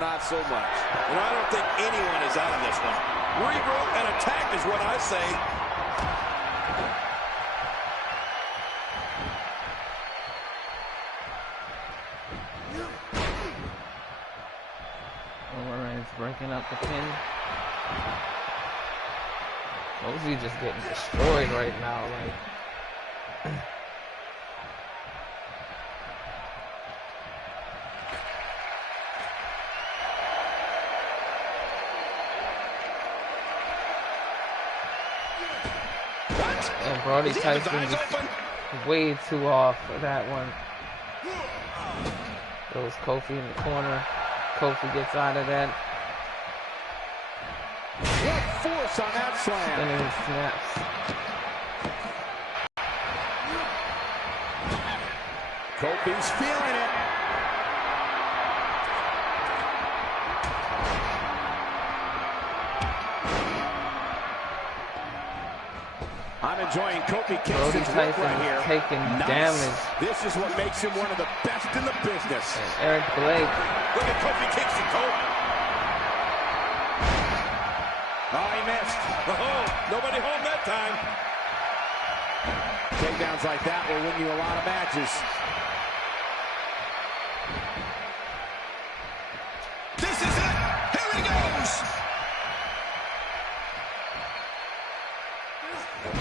not so much. You know, I don't think anyone is out of this one. Regroup and attack is what I say. Breaking up the pin. Kofi just getting destroyed right now. Like, and Brody Tyson just way too off for that one. There was Kofi in the corner. Kofi gets out of that. What force on that slam. Spinning snaps. Kofi's feeling it. I'm enjoying Kofi Kingston's work right here. Taking damage. This is what makes him one of the best in the business. And Eric Blake. Look at Kofi Kingston, Cole. Oh, he missed. Oh, nobody home that time. Takedowns like that will win you a lot of matches. This is it. Here he goes.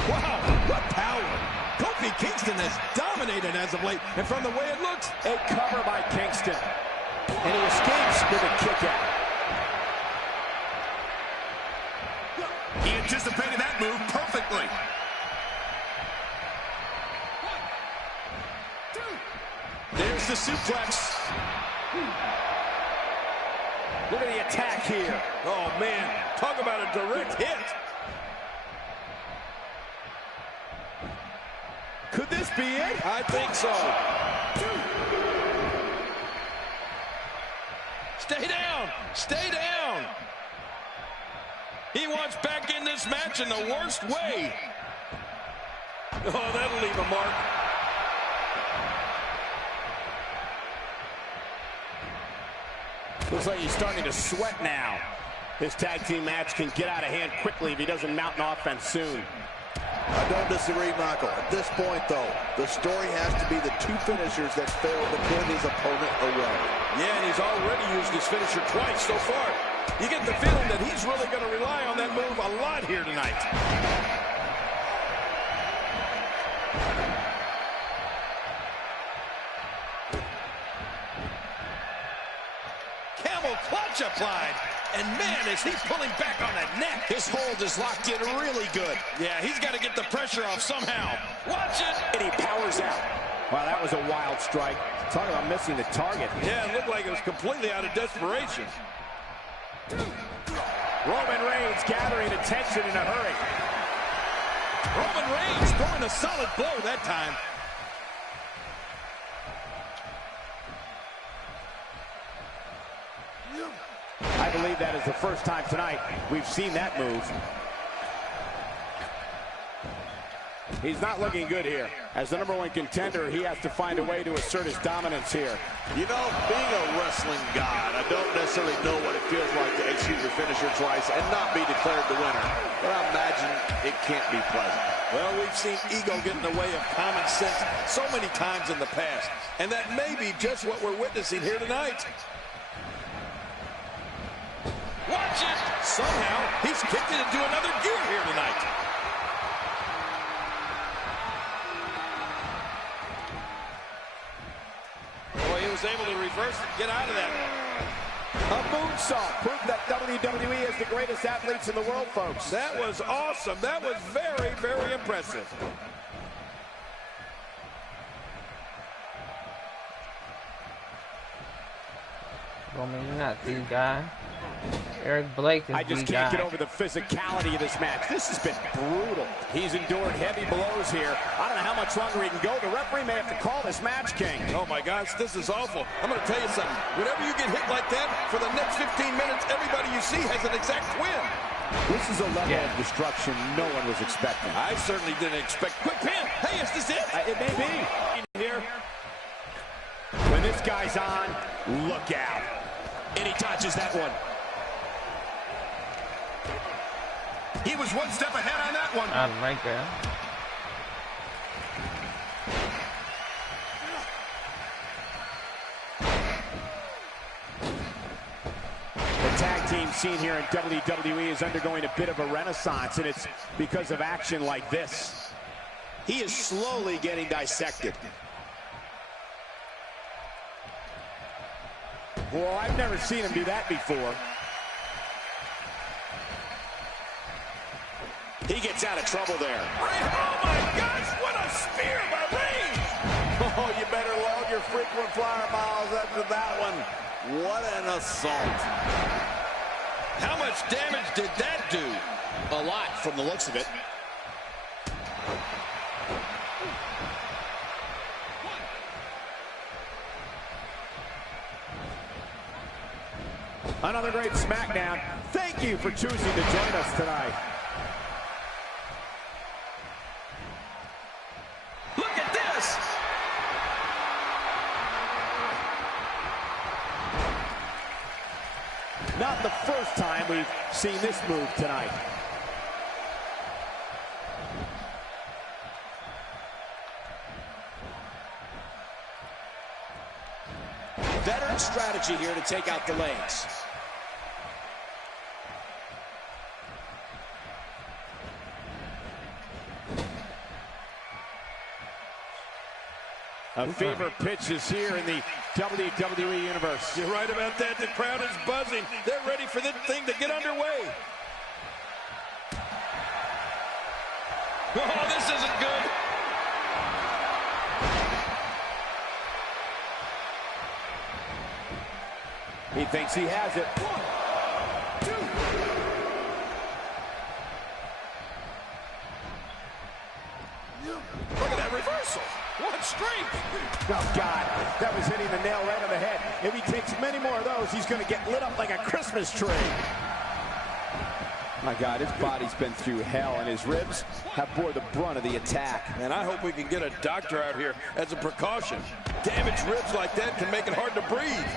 Wow, what power. Kofi Kingston has dominated as of late. And from the way it looks, a cover by Kingston. And he escapes with a kick out. He anticipated that move perfectly. 1, 2. There's the suplex. Look at the attack here. Oh, man. Talk about a direct hit. Could this be it? I think so. 2. Stay down. Stay down. He wants back in this match in the worst way. Oh, that'll leave a mark. Looks like he's starting to sweat now. This tag team match can get out of hand quickly if he doesn't mount an offense soon. I don't disagree, Michael. At this point, though, the story has to be the two finishers that failed to put his opponent away. Yeah, and he's already used his finisher twice so far. You get the feeling that he's really going to rely on that move a lot here tonight. Camel clutch applied. And man, is he pulling back on that neck. His hold is locked in really good. Yeah, he's got to get the pressure off somehow. Watch it. And he powers out. Wow, that was a wild strike. Talk about missing the target. Yeah, it looked like it was completely out of desperation. Roman Reigns gathering attention in a hurry. Roman Reigns throwing a solid blow that time. I believe that is the first time tonight we've seen that move. He's not looking good here. As the #1 contender, he has to find a way to assert his dominance here. You know, being a wrestling god, I don't necessarily know what it feels like to execute your finisher twice and not be declared the winner. But I imagine it can't be pleasant. Well, we've seen ego get in the way of common sense so many times in the past. And that may be just what we're witnessing here tonight. Watch it! Somehow, he's kicked it into another gear here tonight. Boy, he was able to reverse and get out of that. A moonsault proved that WWE is the greatest athletes in the world, folks. That was awesome. That was very, very impressive. Roman, you're not the guy. Eric Blake is the guy. I just can't get over the physicality of this match. This has been brutal. He's endured heavy blows here. I don't know how much longer he can go. The referee may have to call this match, King. Oh, my gosh, this is awful. I'm going to tell you something. Whenever you get hit like that, for the next 15 minutes, everybody you see has an exact win. This is a level of destruction no one was expecting. I certainly didn't expect. Quick pin. Hey, is this it? It may be. Here. When this guy's on, look out. And he dodges that one. He was one step ahead on that one. I like that. The tag team scene here in WWE is undergoing a bit of a renaissance, and it's because of action like this. He is slowly getting dissected. Well, I've never seen him do that before. He gets out of trouble there. Oh my gosh, what a spear by Reigns! Oh, you better load your frequent flyer miles after that one. What an assault. How much damage did that do? A lot from the looks of it. Another great SmackDown. Thank you for choosing to join us tonight. Look at this! Not the first time we've seen this move tonight. Veteran strategy here to take out the legs. A fever pitch is here in the WWE Universe. You're right about that. The crowd is buzzing. They're ready for this thing to get underway. Oh, this isn't good. He thinks he has it. 1, 2. Look at that reversal. What strength. Oh, God. That was hitting the nail right on the head. If he takes many more of those, he's going to get lit up like a Christmas tree. My God, his body's been through hell, and his ribs have bore the brunt of the attack. And I hope we can get a doctor out here as a precaution. Damaged ribs like that can make it hard to breathe.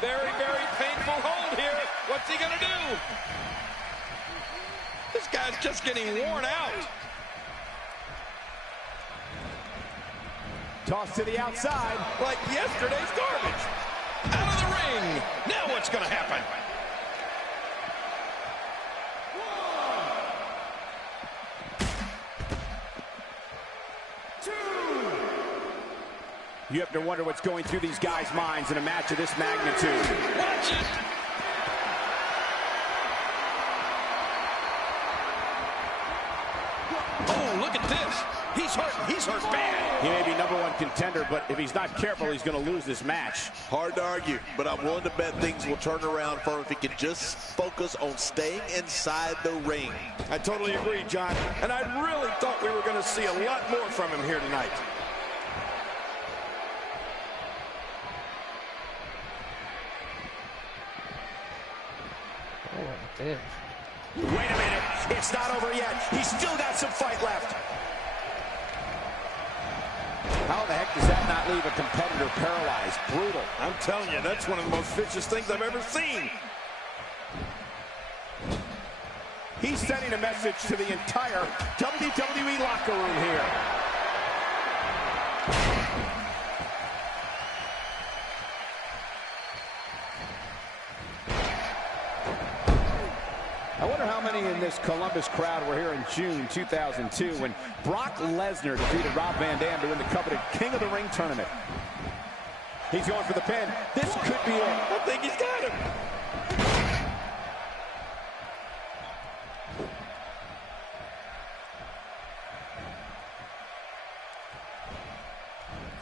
Very, very painful hold here. What's he going to do? This guy's just getting worn out. Toss to the outside. Like yesterday's garbage. Out of the ring. Now what's going to happen? You have to wonder what's going through these guys' minds in a match of this magnitude. Watch it. Oh, look at this. He's hurt. He's hurt bad. He may be #1 contender, but if he's not careful, he's going to lose this match. Hard to argue, but I'm willing to bet things will turn around for him if he can just focus on staying inside the ring. I totally agree, John. And I really thought we were going to see a lot more from him here tonight. Oh, this. Wait a minute. It's not over yet. He's still got some fight left. How the heck does that not leave a competitor paralyzed? Brutal. I'm telling you, that's one of the most vicious things I've ever seen. He's sending a message to the entire WWE locker room here. I wonder how many in this Columbus crowd were here in June 2002 when Brock Lesnar defeated Rob Van Dam to win the coveted King of the Ring tournament. He's going for the pin. This could be it. I think he's got him.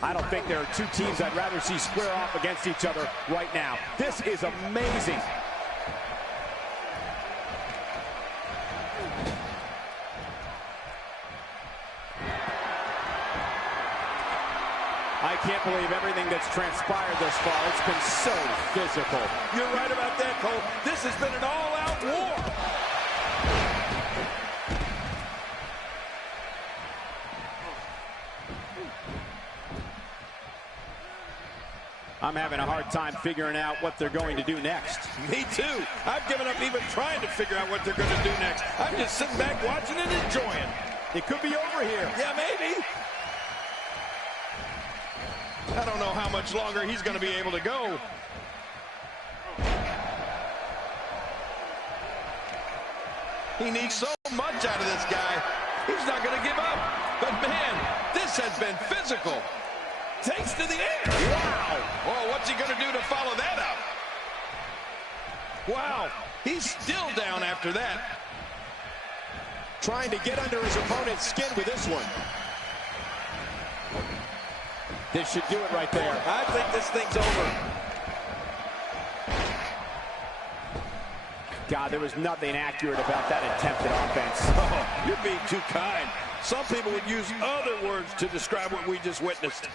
I don't think there are two teams I'd rather see square off against each other right now. This is amazing. I can't believe everything that's transpired thus far. It's been so physical. You're right about that, Cole. This has been an all-out war. I'm having a hard time figuring out what they're going to do next. Me too. I've given up even trying to figure out what they're going to do next. I'm just sitting back watching and enjoying. It could be over here. Yeah, maybe. I don't know how much longer he's going to be able to go. He needs so much out of this guy. He's not going to give up. But, man, this has been physical. Takes to the air. Wow. Oh, what's he going to do to follow that up? Wow. He's still down after that. Trying to get under his opponent's skin with this one. This should do it right there. I think this thing's over. God, there was nothing accurate about that attempted offense. Oh, you're being too kind. Some people would use other words to describe what we just witnessed.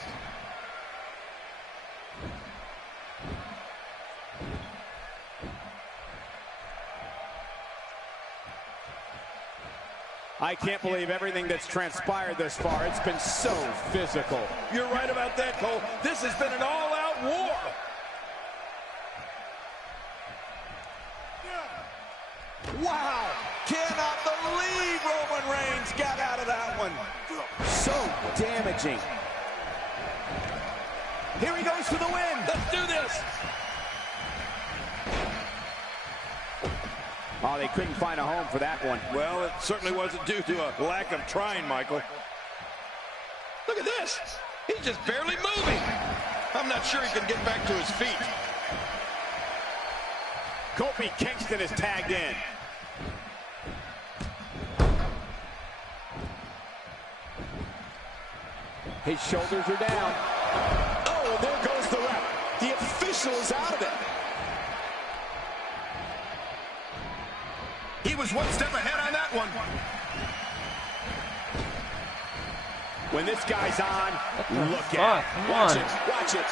I can't believe everything that's transpired this far. It's been so physical. You're right about that, Cole. This has been an all-out war. Wow. Cannot believe Roman Reigns got out of that one. So damaging. Here he goes for the win. Let's do this. Oh, they couldn't find a home for that one. Well, it certainly wasn't due to a lack of trying, Michael. Look at this. He's just barely moving. I'm not sure he can get back to his feet. Kofi Kingston is tagged in. His shoulders are down. Oh, there goes the ref. The official is out of it. He was one step ahead on that one. When this guy's on, look at it. Watch it. Watch it.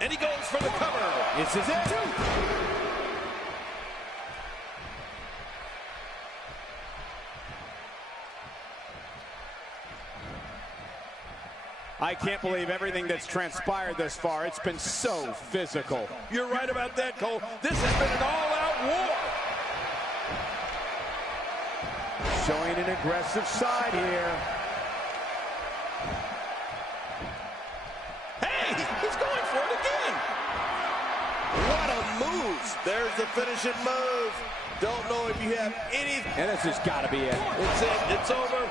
And he goes for the cover. This is it. I can't believe everything that's transpired this far. It's been so physical. You're right about that, Cole. This has been an all-out war. Showing an aggressive side here. Hey, he's going for it again. What a move. There's the finishing move. Don't know if you have any. And this has got to be it. It's it. It's over.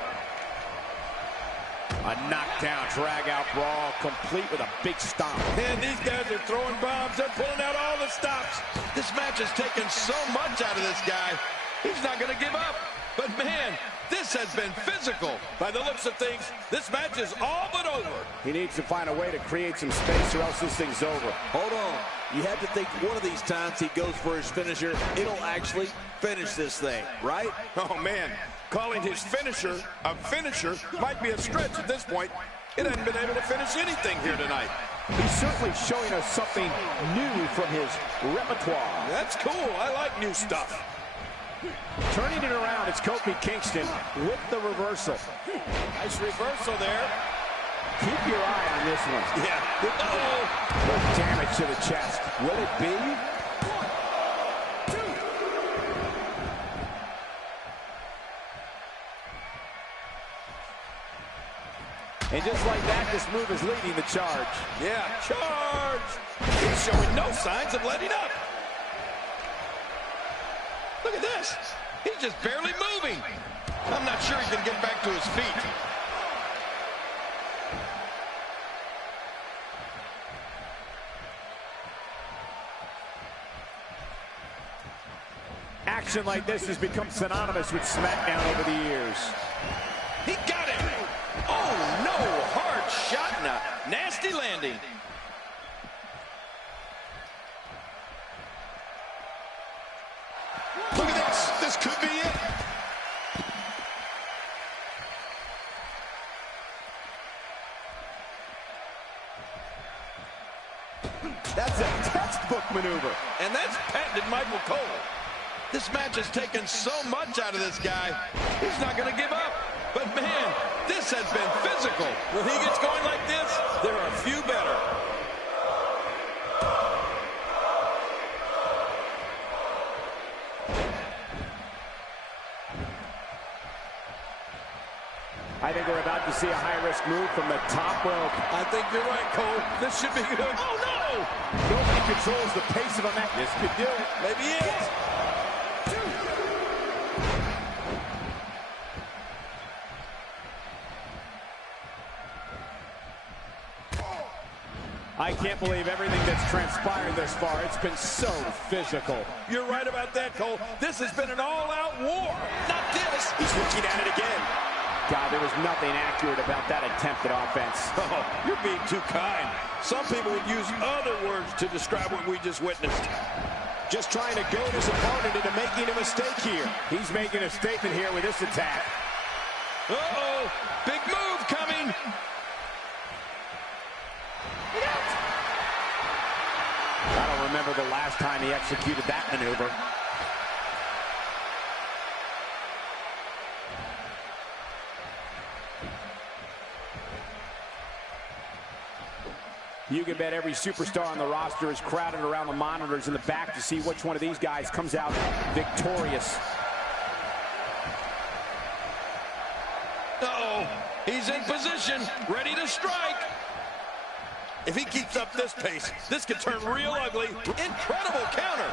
A knockdown, drag-out brawl, complete with a big stomp. And these guys are throwing bombs. They're pulling out all the stops. This match has taken so much out of this guy. He's not going to give up. But, man, this has been physical. By the looks of things, this match is all but over. He needs to find a way to create some space or else this thing's over. Hold on. You have to think one of these times he goes for his finisher, it'll actually finish this thing, right? Oh, man. Calling his finisher a finisher might be a stretch at this point. It hasn't been able to finish anything here tonight. He's certainly showing us something new from his repertoire. That's cool. I like new stuff. Turning it around, it's Kofi Kingston with the reversal. Nice reversal there. Keep your eye on this one. Yeah. Uh-oh. Damage to the chest. Will it be? And just like that, this move is leading the charge. Yeah, charge! He's showing no signs of letting up. Look at this. He's just barely moving. I'm not sure he can get back to his feet. Action like this has become synonymous with SmackDown over the years. He got him. Oh, no. Hard shot and a nasty landing. Look at this. This could be it. That's a textbook maneuver. And that's patented Michael Cole. This match has taken so much out of this guy. He's not going to give up. But, man, this has been physical. When he gets going like this, there are few better. I think we're about to see a high-risk move from the top rope. I think you're right, Cole. This should be good. Oh, no! Nobody controls the pace of a match. This could do it. Maybe he is. I can't believe everything that's transpired this far. It's been so physical. You're right about that, Cole. This has been an all-out war. Not this. He's looking at it again. God, there was nothing accurate about that attempted offense. Oh, you're being too kind. Some people would use other words to describe what we just witnessed. Just trying to goad his opponent into making a mistake here. He's making a statement here with this attack. Uh-oh, big move coming. I don't remember the last time he executed that maneuver. You can bet every superstar on the roster is crowded around the monitors in the back to see which one of these guys comes out victorious. Uh-oh, he's in position, ready to strike. If he keeps up this pace, this could turn real ugly. Incredible counter.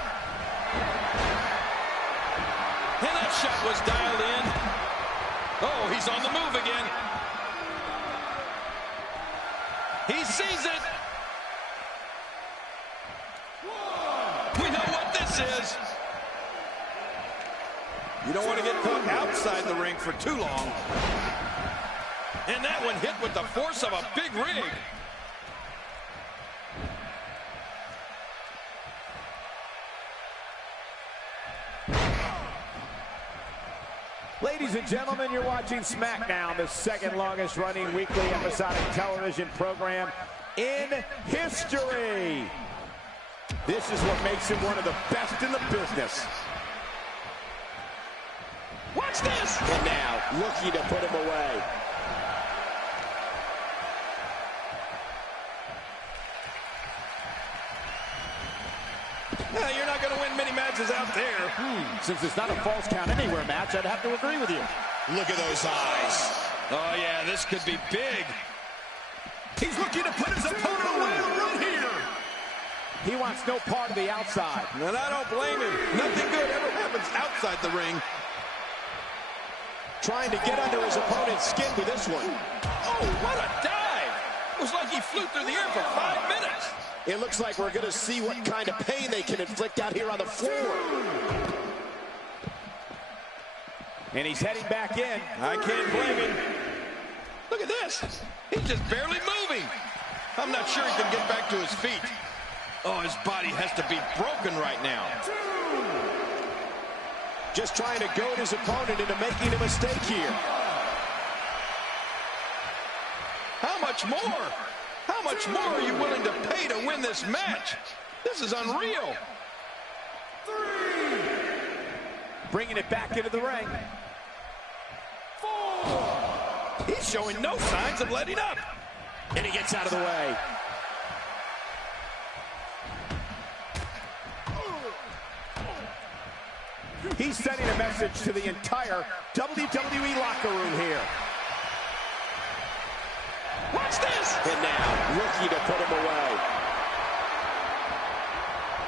And that shot was dialed in. Oh, he's on the move again. He sees it. We know what this is. You don't want to get caught outside the ring for too long. And that one hit with the force of a big rig. Ladies and gentlemen, you're watching SmackDown, the second longest running weekly episodic television program in history. This is what makes him one of the best in the business. Watch this! And now, looking to put him away. You're not going to win many matches out there. Since it's not a false count anywhere match, I'd have to agree with you. Look at those eyes. Oh, yeah, this could be big. He's looking to put his opponent away right here. He wants no part of the outside. And I don't blame him. Nothing good ever happens outside the ring. Trying to get under his opponent's skin with this one. Oh, what a dive. It was like he flew through the air for 5 minutes. It looks like we're going to see what kind of pain they can inflict out here on the floor. And he's heading back in. I can't blame him. Look at this. He's just barely moving. I'm not sure he can get back to his feet. Oh, his body has to be broken right now. Just trying to goad his opponent into making a mistake here. How much more? How much more are you willing to pay to win this match? This is unreal. Bringing it back into the ring. He's showing no signs of letting up. And he gets out of the way. He's sending a message to the entire WWE locker room here. Watch this! And now, looking to put him away.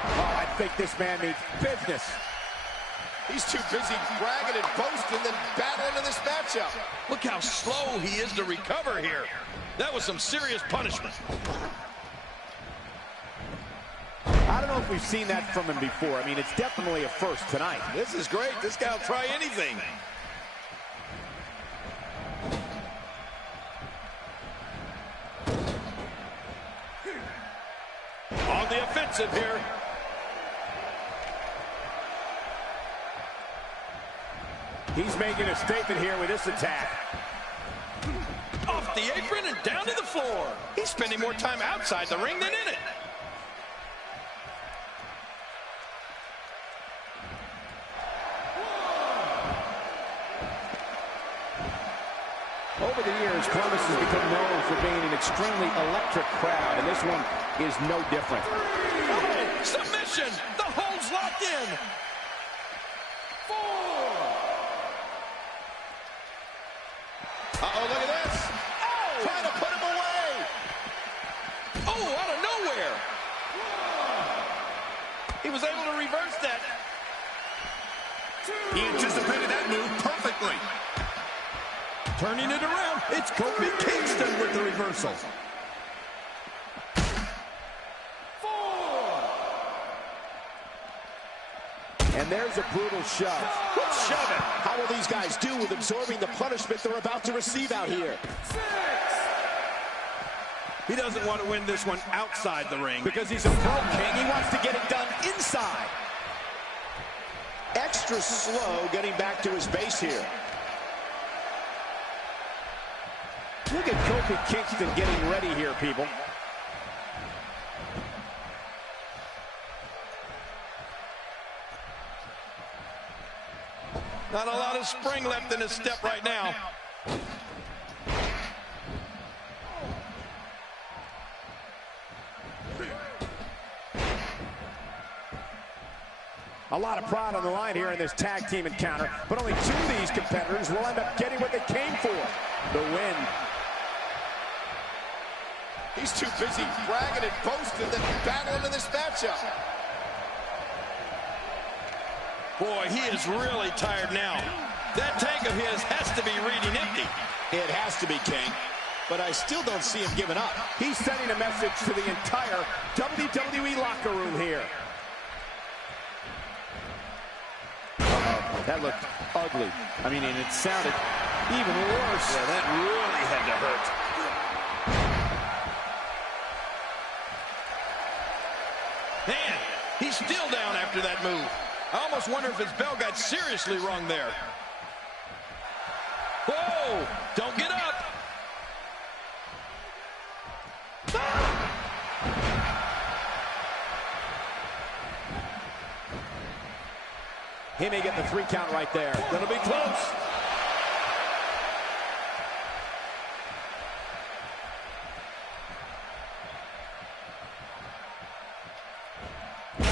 Oh, I think this man means business. He's too busy bragging and boasting than battling in this matchup. Look how slow he is to recover here. That was some serious punishment. I don't know if we've seen that from him before. I mean, it's definitely a first tonight. This is great. This guy will try anything. On the offensive here. He's making a statement here with this attack. Off the apron and down to the floor. He's spending more time outside the ring than in it. Over the years, Columbus has become known for being an extremely electric crowd, and this one is no different. Oh, submission! The hold's locked in! 4! Uh-oh, look at this! Oh! Trying to put him away! Oh, out of nowhere! He was able to reverse that. He anticipated that move perfectly. Turning it around, it's Kofi Kingston with the reversal. 4! And there's a brutal shove. Shove it. How will these guys do with absorbing the punishment they're about to receive out here? 6! He doesn't want to win this one outside the ring. Because he's a pro king, he wants to get it done inside. Extra slow getting back to his base here. Look at Kofi Kingston getting ready here, people. Not a lot of spring left in his step right now. A lot of pride on the line here in this tag team encounter, but only 2 of these competitors will end up getting what they came for, the win. He's too busy bragging and boasting than battling in this matchup. Boy, he is really tired now. That tank of his has to be reading empty. It has to be, King. But I still don't see him giving up. He's sending a message to the entire WWE locker room here. That looked ugly. I mean, and it sounded even worse. Yeah, that really had to hurt. Man, he's still down after that move. I almost wonder if his bell got seriously wrong there. Whoa! Don't get up! He may get the 3 count right there. Gonna be close.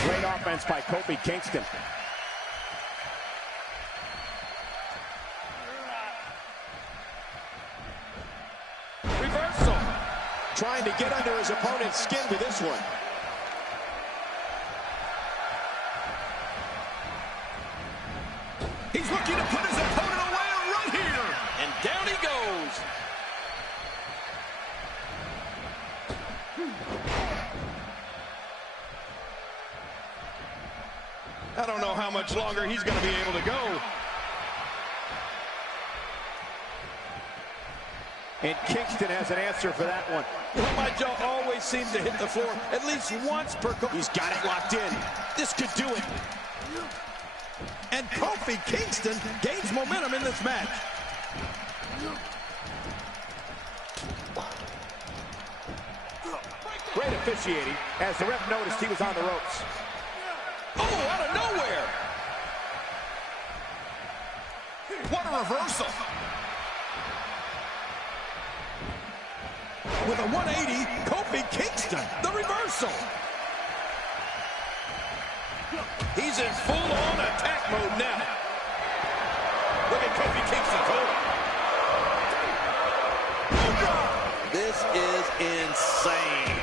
Great offense by Kofi Kingston. Reversal. Trying to get under his opponent's skin with this one. He's looking to put his opponent away right here. And down he goes. I don't know how much longer he's going to be able to go. And Kingston has an answer for that one. Well, my jaw always seems to hit the floor at least once per... He's got it locked in. This could do it. And Kofi Kingston gains momentum in this match. Great officiating as the ref noticed he was on the ropes. Oh, out of nowhere. What a reversal. With a 180, Kofi Kingston, the reversal. He's in full-on attack mode now. Look at Kofi Kingston's hold. This is insane.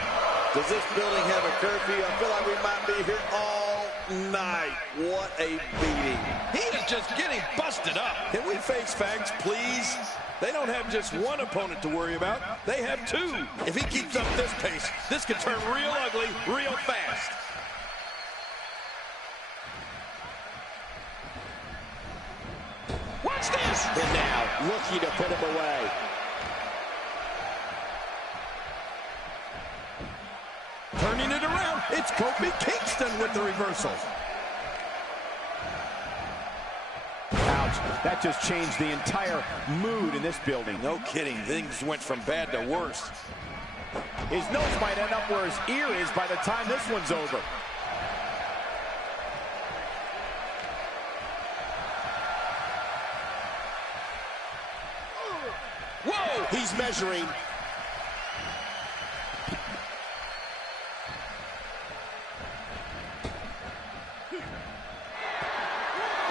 Does this building have a curfew? I feel like we might be here all night. What a beating. He is just getting busted up. Can we face facts, please? They don't have just one opponent to worry about. They have 2. If he keeps up this pace, this could turn real ugly real fast. Watch this! And now, looking to put him away. Turning it around, it's Kofi Kingston with the reversal. Ouch, that just changed the entire mood in this building. No kidding, things went from bad to worse. His nose might end up where his ear is by the time this one's over. Whoa! He's measuring.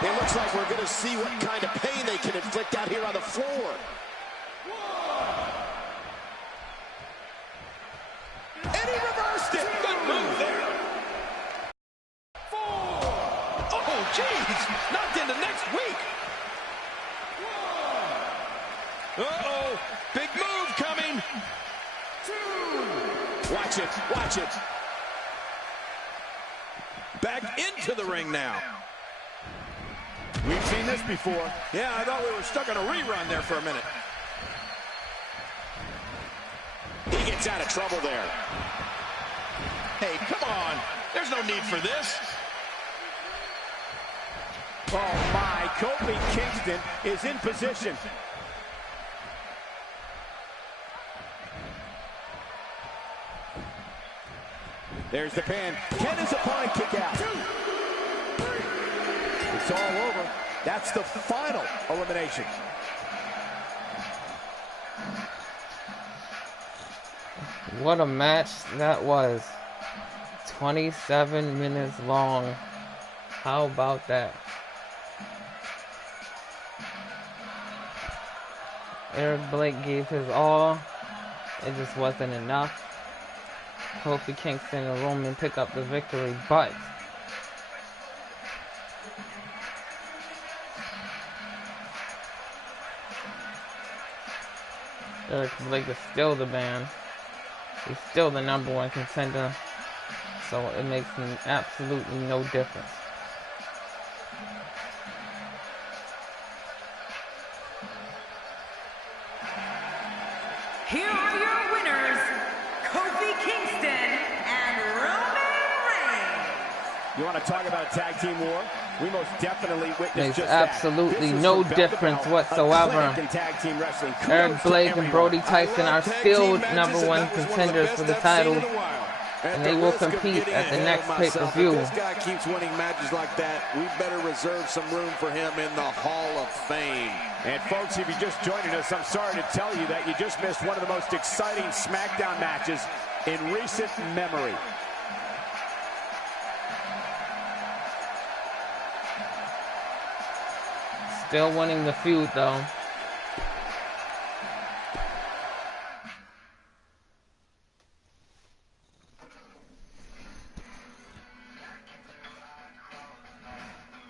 It looks like we're going to see what kind of pain they can inflict out here on the floor. And he reversed it. Good move there. Oh, jeez. Knocked into next week. Uh-oh. Big move coming. Watch it. Watch it. Back into the ring now. We've seen this before. Yeah, I thought we were stuck on a rerun there for a minute. He gets out of trouble there. Hey, come on. There's no need for this. Oh, my. Kofi Kingston is in position. There's the pin. Can his opponent kick out? It's all over. That's the final elimination. What a match that was. 27 minutes long. How about that? Eric Blake gave his all. It just wasn't enough. Kofi Kingston and Roman pick up the victory, but Eric Blake is still the man. He's still the #1 contender, so it makes absolutely no difference. Here are your winners, Kofi Kingston and Roman Reigns. You want to talk about a tag team war? We most definitely witnessed Makes just absolutely that. no difference whatsoever. Tag team wrestling. Eric Blake and Brody Tyson are still #1 contenders for the title, and they will compete at the next pay-per-view. If this guy keeps winning matches like that, we better reserve some room for him in the Hall of Fame. And folks, if you're just joining us, I'm sorry to tell you that you just missed one of the most exciting SmackDown matches in recent memory. Still winning the feud, though.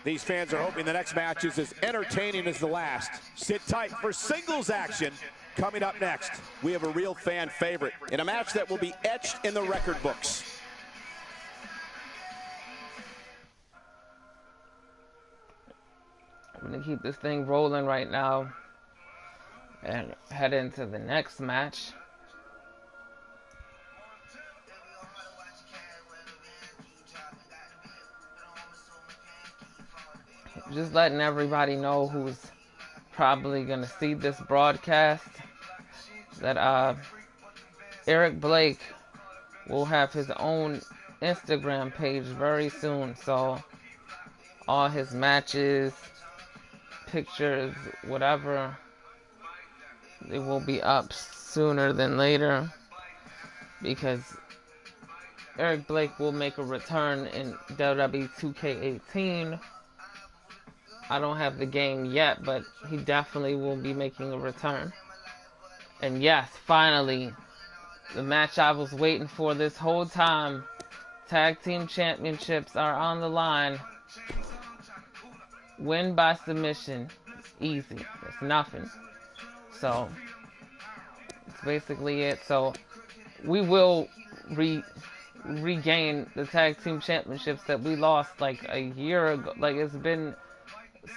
These fans are hoping the next match is as entertaining as the last. Sit tight for singles action coming up next. We have a real fan favorite in a match that will be etched in the record books. I'm gonna keep this thing rolling right now and head into the next match. Just letting everybody know who's probably gonna see this broadcast that Eric Blake will have his own Instagram page very soon, so all his matches, pictures, whatever, they will be up sooner than later, because Eric Blake will make a return in WWE 2K18. I don't have the game yet, but he definitely will be making a return. And yes, finally, the match I was waiting for this whole time. Tag Team Championships are on the line. Win by submission. It's easy. It's nothing. So, that's basically it. So, we will regain the Tag Team Championships that we lost like a year ago. Like, it's been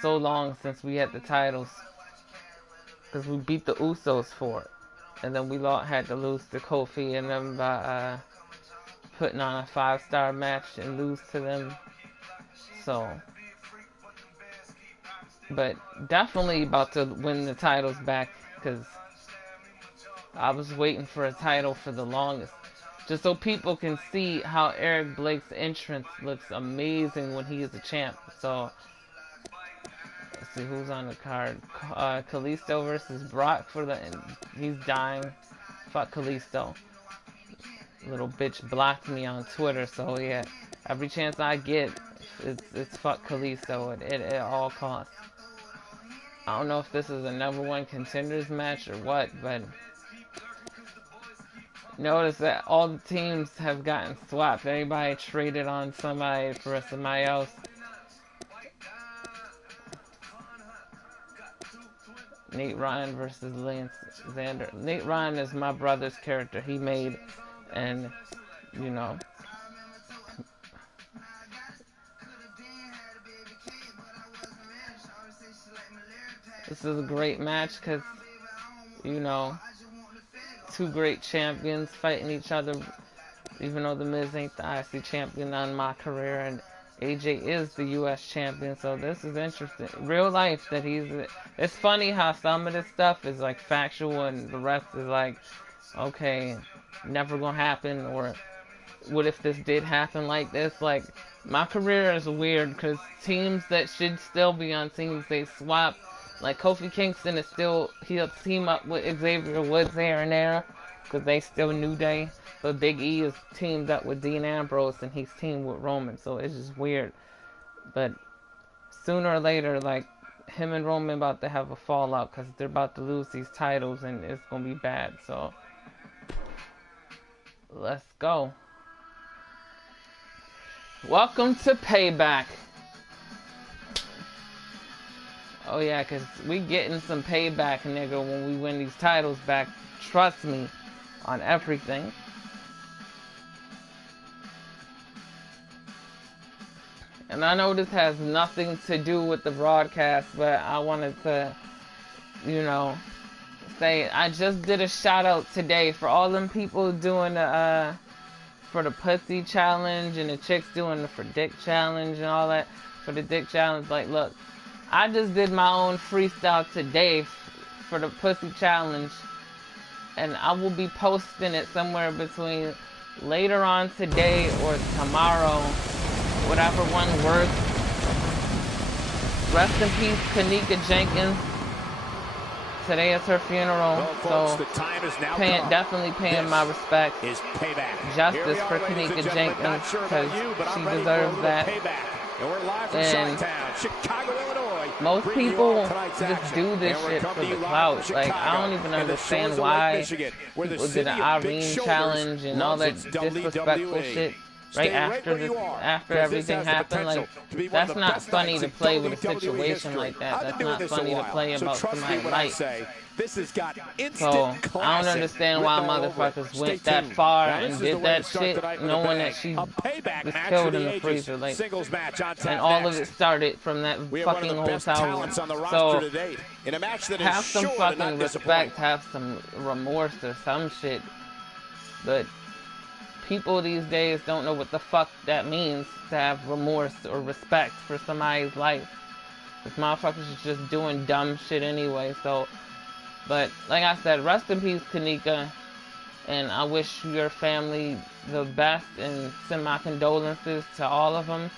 so long since we had the titles, because we beat the Usos for it, and then we had to lose to Kofi and them by putting on a 5-star match and lose to them. So, but definitely about to win the titles back, because I was waiting for a title for the longest, just so people can see how Eric Blake's entrance looks amazing when he is a champ. So Let's see who's on the card. Kalisto versus Brock for the. He's dying. Fuck Kalisto. Little bitch blocked me on Twitter, so yeah. Every chance I get, it's fuck Kalisto at all costs. I don't know if this is a #1 contenders match or what, but notice that all the teams have gotten swapped. Everybody traded on somebody for somebody else. Nate Ryan versus Lance Xander. Nate Ryan is my brother's character he made, and you know, this is a great match because, you know, two great champions fighting each other, even though The Miz ain't the IC champion on my career, and AJ is the US champion, so this is interesting. Real life that it's funny how some of this stuff is like factual and the rest is like, okay, never gonna happen, or what if this did happen like this? Like, my career is weird because teams that should still be on teams, they swap. Like Kofi Kingston is still, he'll team up with Xavier Woods here and there because they still New Day. But Big E is teamed up with Dean Ambrose and he's teamed with Roman, so it's just weird. But sooner or later, like, him and Roman about to have a fallout because they're about to lose these titles and it's gonna be bad. So let's go. Welcome to Payback. Oh yeah, because we getting some payback, nigga, when we win these titles back. Trust me on everything. And I know this has nothing to do with the broadcast, but I wanted to, you know, say I just did a shout out today for all them people doing the for the pussy challenge and the chicks doing the for dick challenge and all that. For the dick challenge, like, look, I just did my own freestyle today for the pussy challenge, and I will be posting it somewhere between later on today or tomorrow, whatever one works. Rest in peace, Kanika Jenkins. Today is her funeral, well, folks, so the time is now definitely paying my respect. Is payback. Justice for Kanika Jenkins, because she deserves that. Payback. And we're live from Chi-Town, Chicago, Illinois. Most people just do this shit for the clout. Like, I don't even understand why people did an Irene challenge and all that disrespectful shit right after everything happened. Like, that's not funny to play with a situation like that. That's not funny to play about somebody's life. So, I don't understand why motherfuckers went that far and did that shit, knowing that she was killed in the freezer. Like, and all of it started from that fucking hotel room. So, have some fucking respect, have some remorse or some shit. But people these days don't know what the fuck that means to have remorse or respect for somebody's life. This motherfuckers is just doing dumb shit anyway, so. But, like I said, rest in peace, Kanika, and I wish your family the best and send my condolences to all of them,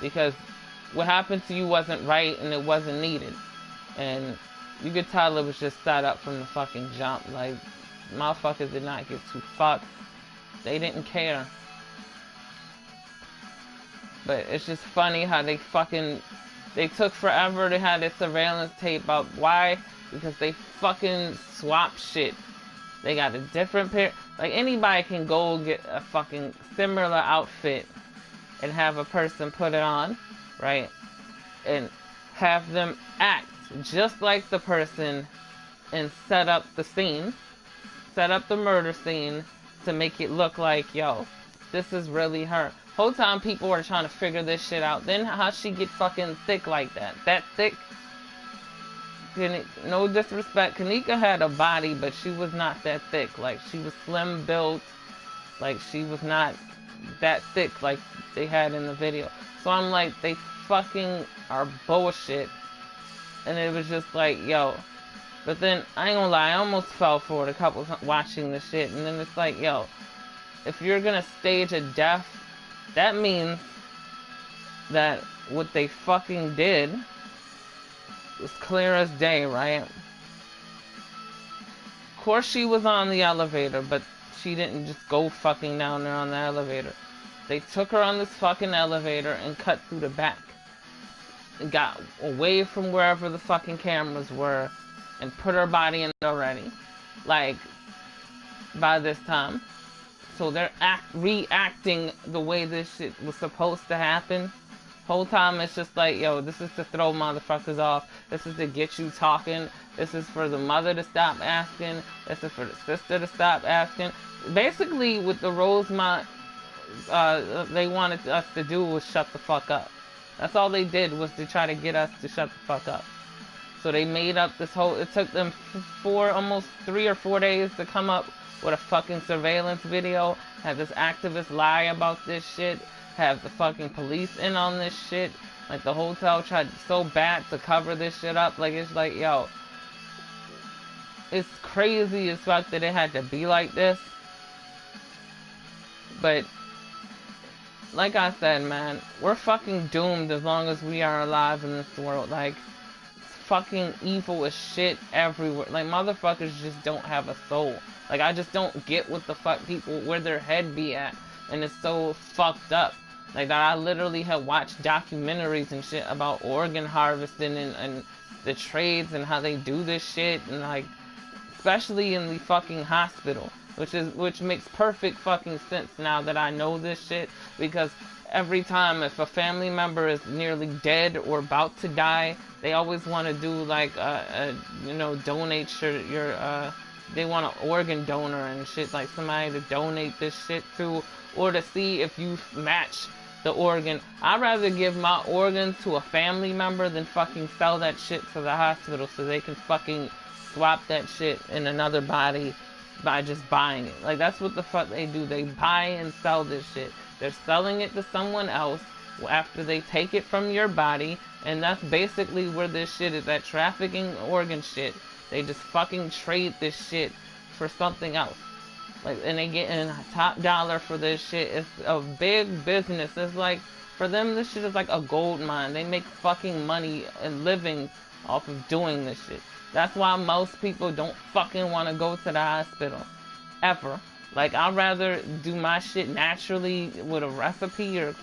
because what happened to you wasn't right and it wasn't needed. And you could tell it was just set up from the fucking jump. Like, motherfuckers did not give two fucks. They didn't care. But it's just funny how they took forever to have this surveillance tape up. Why? Because they fucking swap shit. They got a different pair. Like, anybody can go get a fucking similar outfit and have a person put it on, right? And have them act just like the person and set up the scene, set up the murder scene to make it look like, yo, this is really her. Whole time people are trying to figure this shit out. Then how'd she get fucking thick like that? That thick? No disrespect, Kanika had a body, but she was not that thick. Like, she was slim built. Like, she was not that thick like they had in the video. So I'm like, they fucking are bullshit. And it was just like, yo. But then, I ain't gonna lie, I almost fell for it a couple times watching the shit. And then it's like, yo, if you're gonna stage a death, that means that what they fucking did It was clear as day, right? Of course she was on the elevator, but she didn't just go fucking down there on the elevator. They took her on this fucking elevator and cut through the back. And got away from wherever the fucking cameras were and put her body in already. Like, by this time. So they're reacting the way this shit was supposed to happen. Whole time it's just like, yo, this is to throw motherfuckers off. This is to get you talking. This is for the mother to stop asking. This is for the sister to stop asking. Basically, what the Rosemont they wanted us to do was shut the fuck up. That's all they did, was to try to get us to shut the fuck up. So they made up this whole, it took them almost 3 or 4 days to come up with a fucking surveillance video, have this activist lie about this shit, have the fucking police in on this shit. Like, the hotel tried so bad to cover this shit up. Like, it's like, yo, it's crazy as fuck that it had to be like this. But like I said, man, we're fucking doomed as long as we are alive in this world. Like, fucking evil as shit everywhere. Like, motherfuckers just don't have a soul. Like, I just don't get what the fuck people, where their head be at. And it's so fucked up. Like, that I literally have watched documentaries and shit about organ harvesting and the trades and how they do this shit. And, like, especially in the fucking hospital. Which makes perfect fucking sense now that I know this shit, because every time if a family member is nearly dead or about to die, they always want to do like donate your they want an organ donor and shit, like somebody to donate this shit to, or to see if you match the organ. I'd rather give my organs to a family member than fucking sell that shit to the hospital so they can fucking swap that shit in another body by just buying it. Like, that's what the fuck they do. They buy and sell this shit. They're selling it to someone else after they take it from your body, and that's basically where this shit is, that trafficking organ shit. They just fucking trade this shit for something else. Like, and they get in top dollar for this shit. It's a big business. It's like, for them, this shit is like a gold mine. They make fucking money and living off of doing this shit. That's why most people don't fucking want to go to the hospital. Ever. Like, I'd rather do my shit naturally with a recipe or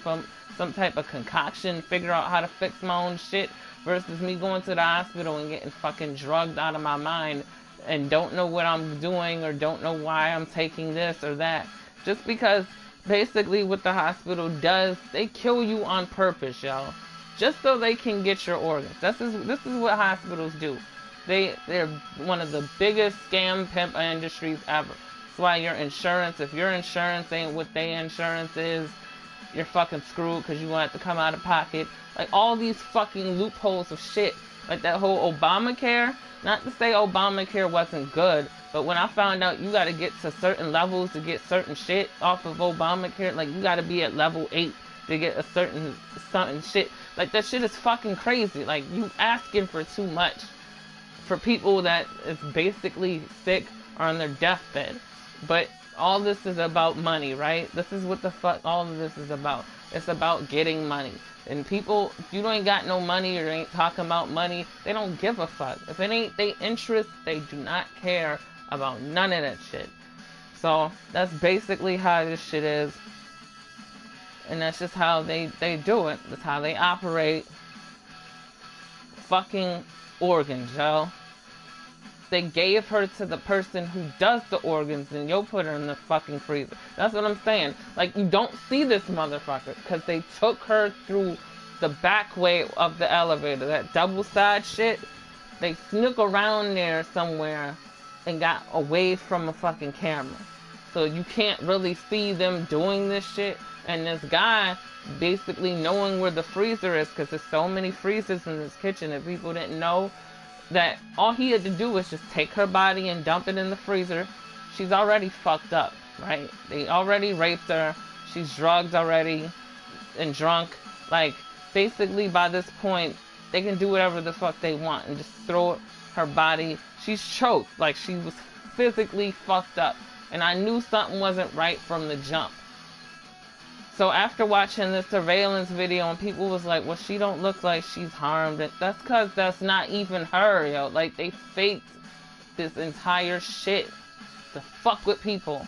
some type of concoction, figure out how to fix my own shit, versus me going to the hospital and getting fucking drugged out of my mind and don't know what I'm doing or don't know why I'm taking this or that. Just because basically what the hospital does, they kill you on purpose, y'all. Just so they can get your organs. This is what hospitals do. They're one of the biggest scam pimp industries ever. That's why your insurance, if your insurance ain't what their insurance is, you're fucking screwed because you want to come out of pocket. Like, all these fucking loopholes of shit. Like that whole Obamacare. Not to say Obamacare wasn't good, but when I found out you got to get to certain levels to get certain shit off of Obamacare, like, you got to be at level 8 to get a certain shit. Like, that shit is fucking crazy. Like, you asking for too much for people that is basically sick or on their deathbed. But all this is about money, right? This is what the fuck all of this is about. It's about getting money. And people, if you ain't got no money or ain't talking about money, they don't give a fuck. If it ain't they interest, they do not care about none of that shit. So that's basically how this shit is. And that's just how they do it. That's how they operate. Fucking organs, yo. They gave her to the person who does the organs, and you'll put her in the fucking freezer. That's what I'm saying. Like, you don't see this motherfucker because they took her through the back way of the elevator, that double side shit. They snuck around there somewhere and got away from a fucking camera, so you can't really see them doing this shit. And this guy basically knowing where the freezer is, because there's so many freezers in this kitchen, and people didn't know that all he had to do was just take her body and dump it in the freezer. She's already fucked up, right? They already raped her. She's drugged already and drunk. Like, basically by this point, they can do whatever the fuck they want and just throw her body. She's choked. Like, she was physically fucked up. And I knew something wasn't right from the jump. So after watching the surveillance video and people was like, well, she don't look like she's harmed. That's because that's not even her, yo. Like, they faked this entire shit to fuck with people.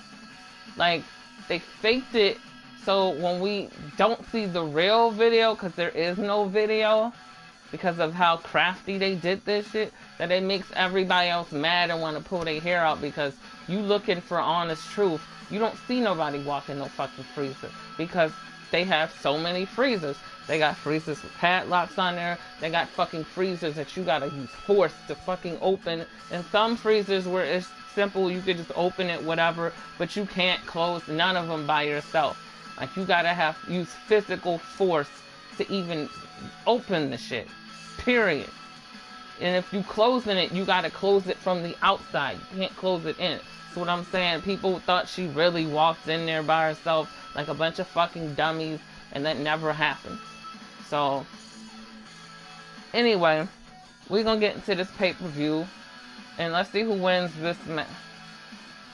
Like, they faked it so when we don't see the real video, because there is no video, because of how crafty they did this shit, that it makes everybody else mad and want to pull their hair out, because you looking for honest truth. You don't see nobody walking no fucking freezer, because they have so many freezers. They got freezers with padlocks on there. They got fucking freezers that you gotta use force to fucking open. And some freezers where it's simple, you could just open it, whatever, but you can't close none of them by yourself. Like, you gotta use physical force to even open the shit. Period. And if you closing it, you gotta close it from the outside. You can't close it in. So what I'm saying, people thought she really walked in there by herself like a bunch of fucking dummies, and that never happened. So, anyway, we're gonna get into this pay-per-view, and let's see who wins this match.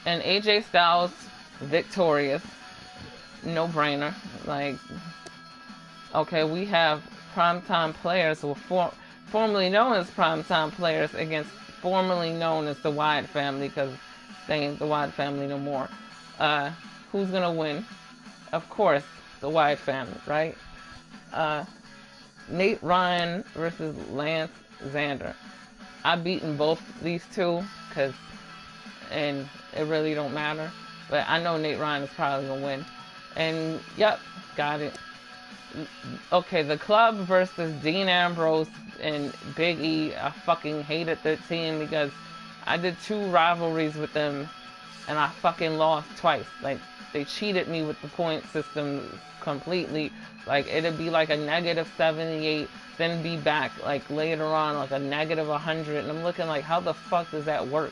And AJ Styles, victorious. No brainer. Like, okay, we have primetime players who were formerly known as primetime players against formerly known as the Wyatt family, because they ain't the Wyatt family no more. Who's gonna win? Of course, the Wyatt family, right? Nate Ryan versus Lance Xander. I've beaten both these two, and it really don't matter. But I know Nate Ryan is probably gonna win. And yep, got it. Okay, the Club versus Dean Ambrose and Big E. I fucking hated their team because I did 2 rivalries with them and I fucking lost twice. Like, they cheated me with the point system completely. Like, it'd be like a -78, then be back like later on like a -100, and I'm looking like, how the fuck does that work?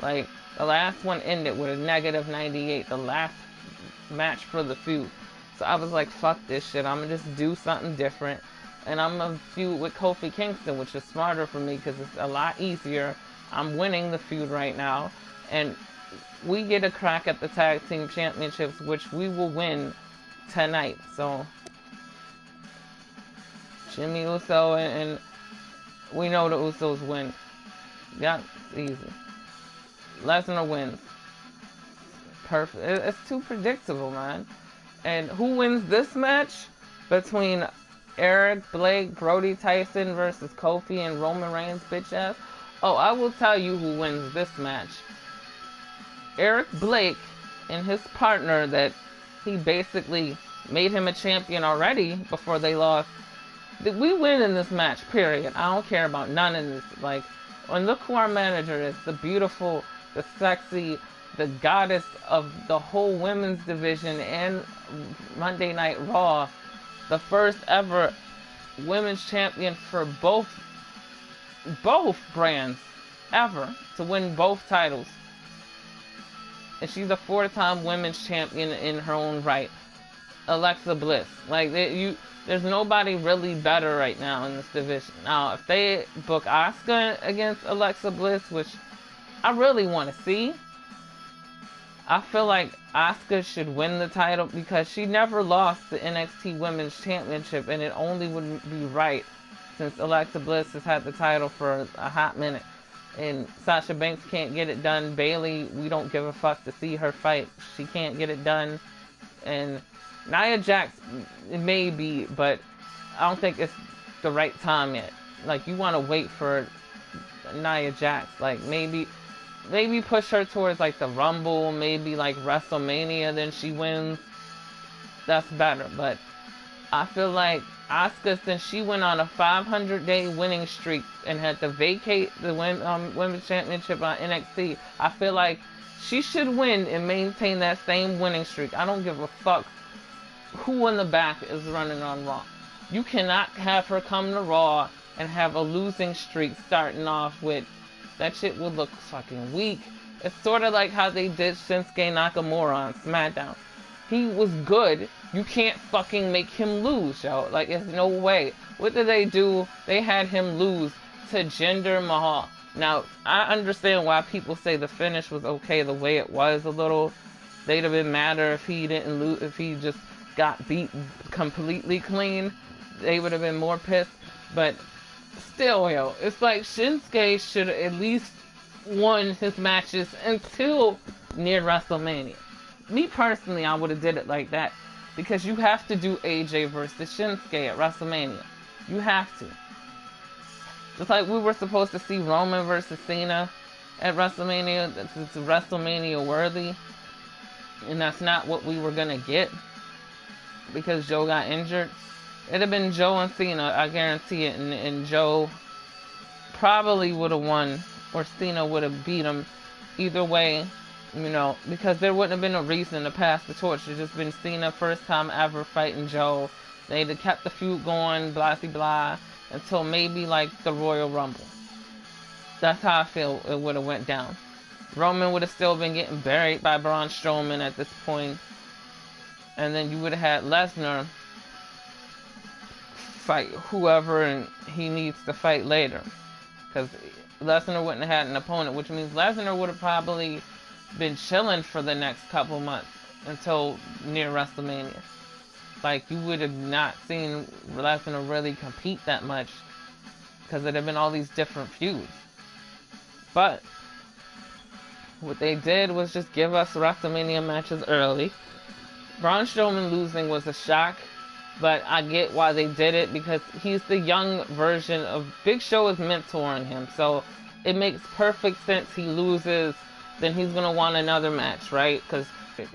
Like, the last one ended with a -98, the last match for the feud. So I was like, fuck this shit, I'm gonna just do something different, and I'm gonna feud with Kofi Kingston, which is smarter for me because it's a lot easier. I'm winning the feud right now, and we get a crack at the tag team championships, which we will win tonight. So Jimmy Uso and we know the Usos win. Yeah, it's easy. Lesnar wins. Perfect. It's too predictable, man. And who wins this match between Eric, Blake, Brody, Tyson versus Kofi and Roman Reigns, bitch ass? Oh, I will tell you who wins this match. Eric Blake and his partner that he basically made him a champion already before they lost. We win in this match, period. I don't care about none of this. Like, and look who our manager is. The beautiful, the sexy, the goddess of the whole women's division and Monday Night Raw. The first ever women's champion for both brands ever to win both titles. And she's a 4-time women's champion in her own right. Alexa Bliss. Like, there's nobody really better right now in this division. Now, if they book Asuka against Alexa Bliss, which I really want to see, I feel like Asuka should win the title because she never lost the NXT Women's Championship, and it only would be right since Alexa Bliss has had the title for a hot minute. And Sasha Banks can't get it done. Bayley, we don't give a fuck to see her fight. She can't get it done. And Nia Jax, it may be, but I don't think it's the right time yet. Like, you want to wait for Nia Jax. Like, maybe push her towards, like, the Rumble, maybe, like, WrestleMania, then she wins. That's better. But I feel like Asuka, since she went on a 500-day winning streak and had to vacate the Women's Championship on NXT, I feel like she should win and maintain that same winning streak. I don't give a fuck who in the back is running on Raw. You cannot have her come to Raw and have a losing streak starting off with. That shit would look fucking weak. It's sort of like how they did Shinsuke Nakamura on SmackDown. He was good. You can't fucking make him lose, yo. Like, there's no way. What did they do? They had him lose to Jinder Mahal. Now, I understand why people say the finish was okay the way it was a little. They'd have been madder if he didn't lose, if he just got beat completely clean, they would have been more pissed. But still, yo, it's like Shinsuke should have at least won his matches until near WrestleMania. Me personally, I would have did it like that, because you have to do AJ versus Shinsuke at WrestleMania. You have to. Just like we were supposed to see Roman versus Cena at WrestleMania. It's WrestleMania worthy. And that's not what we were going to get, because Joe got injured. It'd have been Joe and Cena, I guarantee it. And Joe probably would have won, or Cena would have beat him. Either way, you know, because there wouldn't have been a reason to pass the torch. It's just been Cena first time ever fighting Joe. They'd have kept the feud going, blah, blah, blah, until maybe like the Royal Rumble. That's how I feel it would have went down. Roman would have still been getting buried by Braun Strowman at this point. And then you would have had Lesnar fight whoever and he needs to fight later. Because Lesnar wouldn't have had an opponent, which means Lesnar would have probably been chilling for the next couple months until near WrestleMania. Like, you would have not seen Lesnar really compete that much, because there'd have been all these different feuds. But what they did was just give us WrestleMania matches early. Braun Strowman losing was a shock, but I get why they did it, because he's the young version of Big Show is mentoring him, so it makes perfect sense he loses, then he's going to want another match, right? Because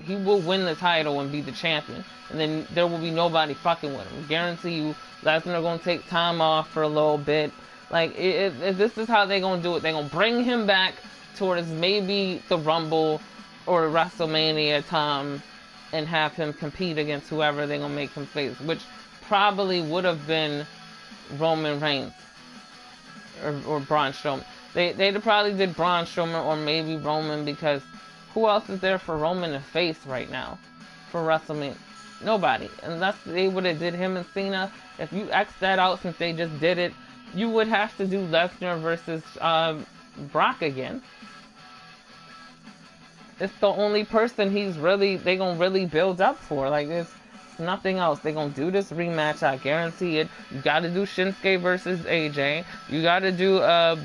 he will win the title and be the champion, and then there will be nobody fucking with him. Guarantee you, Lesnar going to take time off for a little bit. Like, if this is how they're going to do it, they're going to bring him back towards maybe the Rumble or WrestleMania time and have him compete against whoever they're going to make him face, which probably would have been Roman Reigns or Braun Strowman. They'd have probably did Braun Strowman or maybe Roman, because who else is there for Roman to face right now for WrestleMania? Nobody. Unless they would have did him and Cena. If you X that out, since they just did it, you would have to do Lesnar versus Brock again. It's the only person they gonna really build up for. Like, it's nothing else. They gonna do this rematch, I guarantee it. You gotta do Shinsuke versus AJ. You gotta do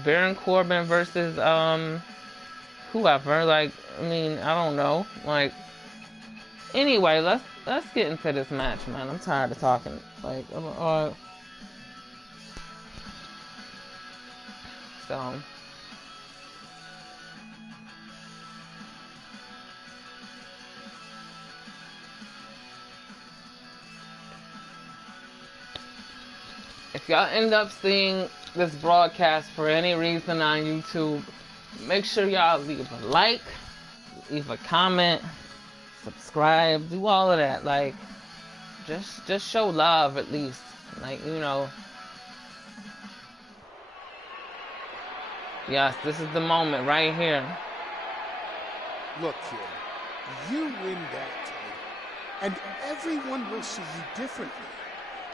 Baron Corbin versus whoever. Like, I mean, I don't know. Like, anyway, let's get into this match, man. I'm tired of talking. Like, so. If y'all end up seeing this broadcast for any reason on YouTube, make sure y'all leave a like, leave a comment, subscribe, do all of that. Like, just show love at least. Like, you know. Yes, this is the moment right here. Look, kid, you win that title, and everyone will see you differently.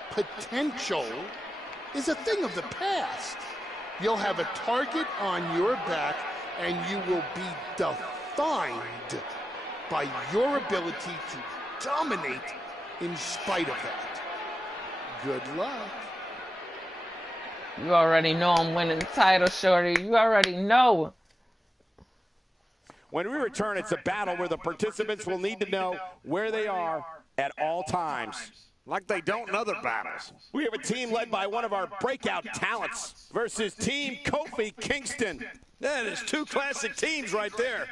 Potential is a thing of the past. You'll have a target on your back, and you will be defined by your ability to dominate in spite of that. Good luck. You already know I'm winning the title, shorty. You already know. When we return, it's a battle where the participants will need to know where they are at all times. Like they don't in other battles. We have a team led by one of our breakout talents versus Team Kofi Kingston. That is two classic teams right there.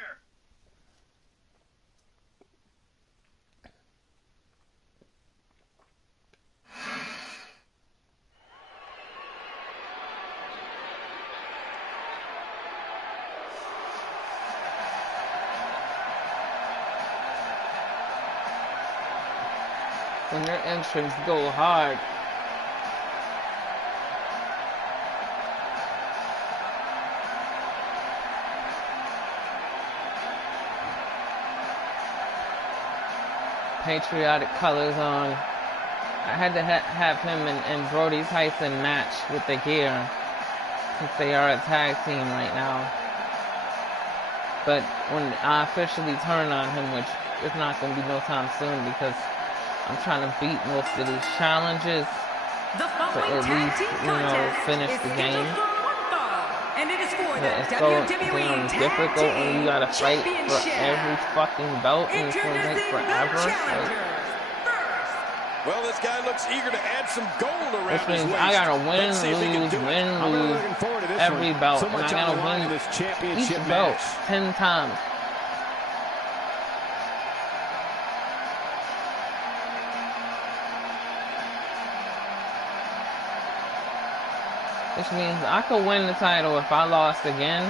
When their entrance go hard. Patriotic colors on. I had to have him and Brody Tyson match with the gear, since they are a tag team right now. But when I officially turn on him, which is not going to be no time soon, because I'm trying to beat most of these challenges The to following at tag least, team you know, contest finish is the scheduled game. for one fall, and it is for the But it's so WWE damn Tag difficult when you Team gotta fight for Championship. every fucking belt and it's gonna take Introducing the forever. Like, challengers. First, Well, this guy looks eager to add some gold around which his means waist. I gotta win, Let's see if he can lose, do it. win, I'm really lose looking forward to this every one. belt, So and much I on the gotta line win in this each championship belt match. 10 times. Which means I could win the title if I lost again,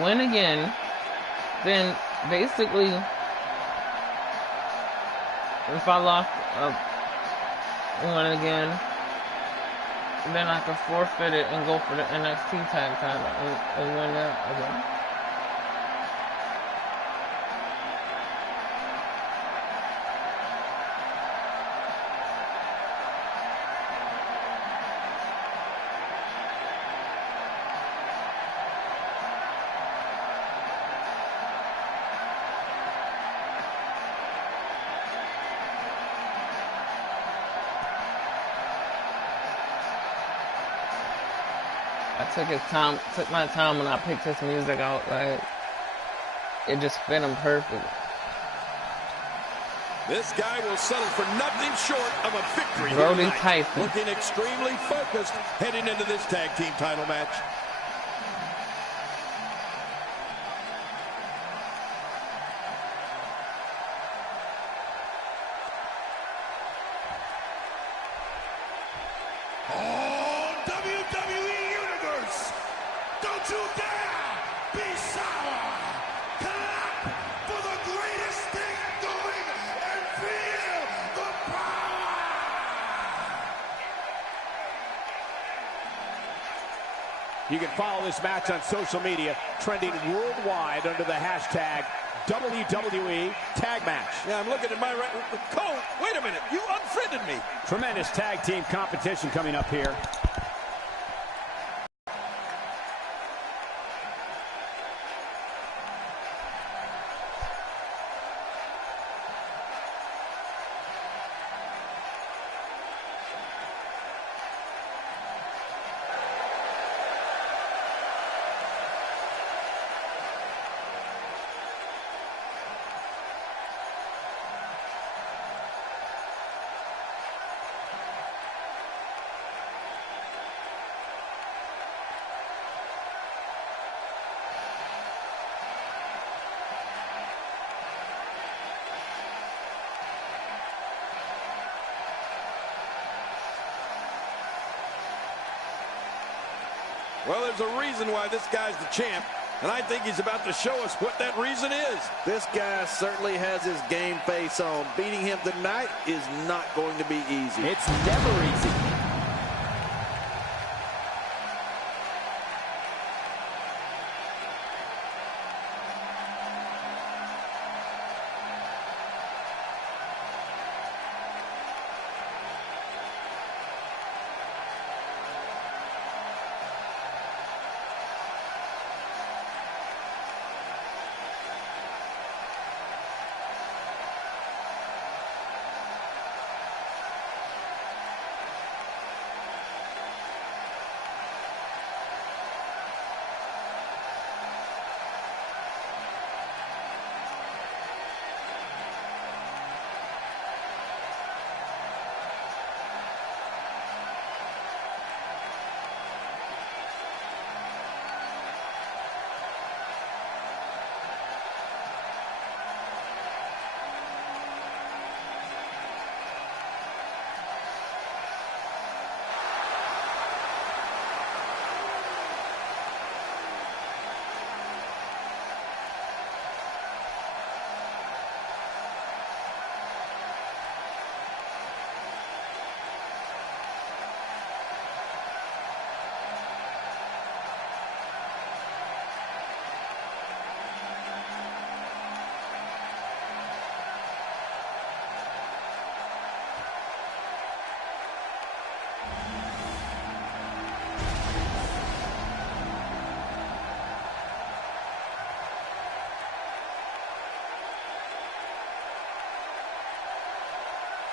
win again, then basically, if I lost, win again, then I could forfeit it and go for the NXT tag title and win that again. I took my time when I picked this music out. Like, it just fit him perfect. This guy will settle for nothing short of a victory. Brody tonight. Tyson. Looking extremely focused heading into this tag team title match. Oh, WWE Universe, don't you dare be sour. Clap for the greatest thing going and feel the power. You can follow this match on social media, trending worldwide under the hashtag WWE Tag Match. Yeah, I'm looking at my right. Cole, wait a minute. You unfriended me. Tremendous tag team competition coming up here. Well, there's a reason why this guy's the champ, and I think he's about to show us what that reason is. This guy certainly has his game face on. Beating him tonight is not going to be easy. It's never easy.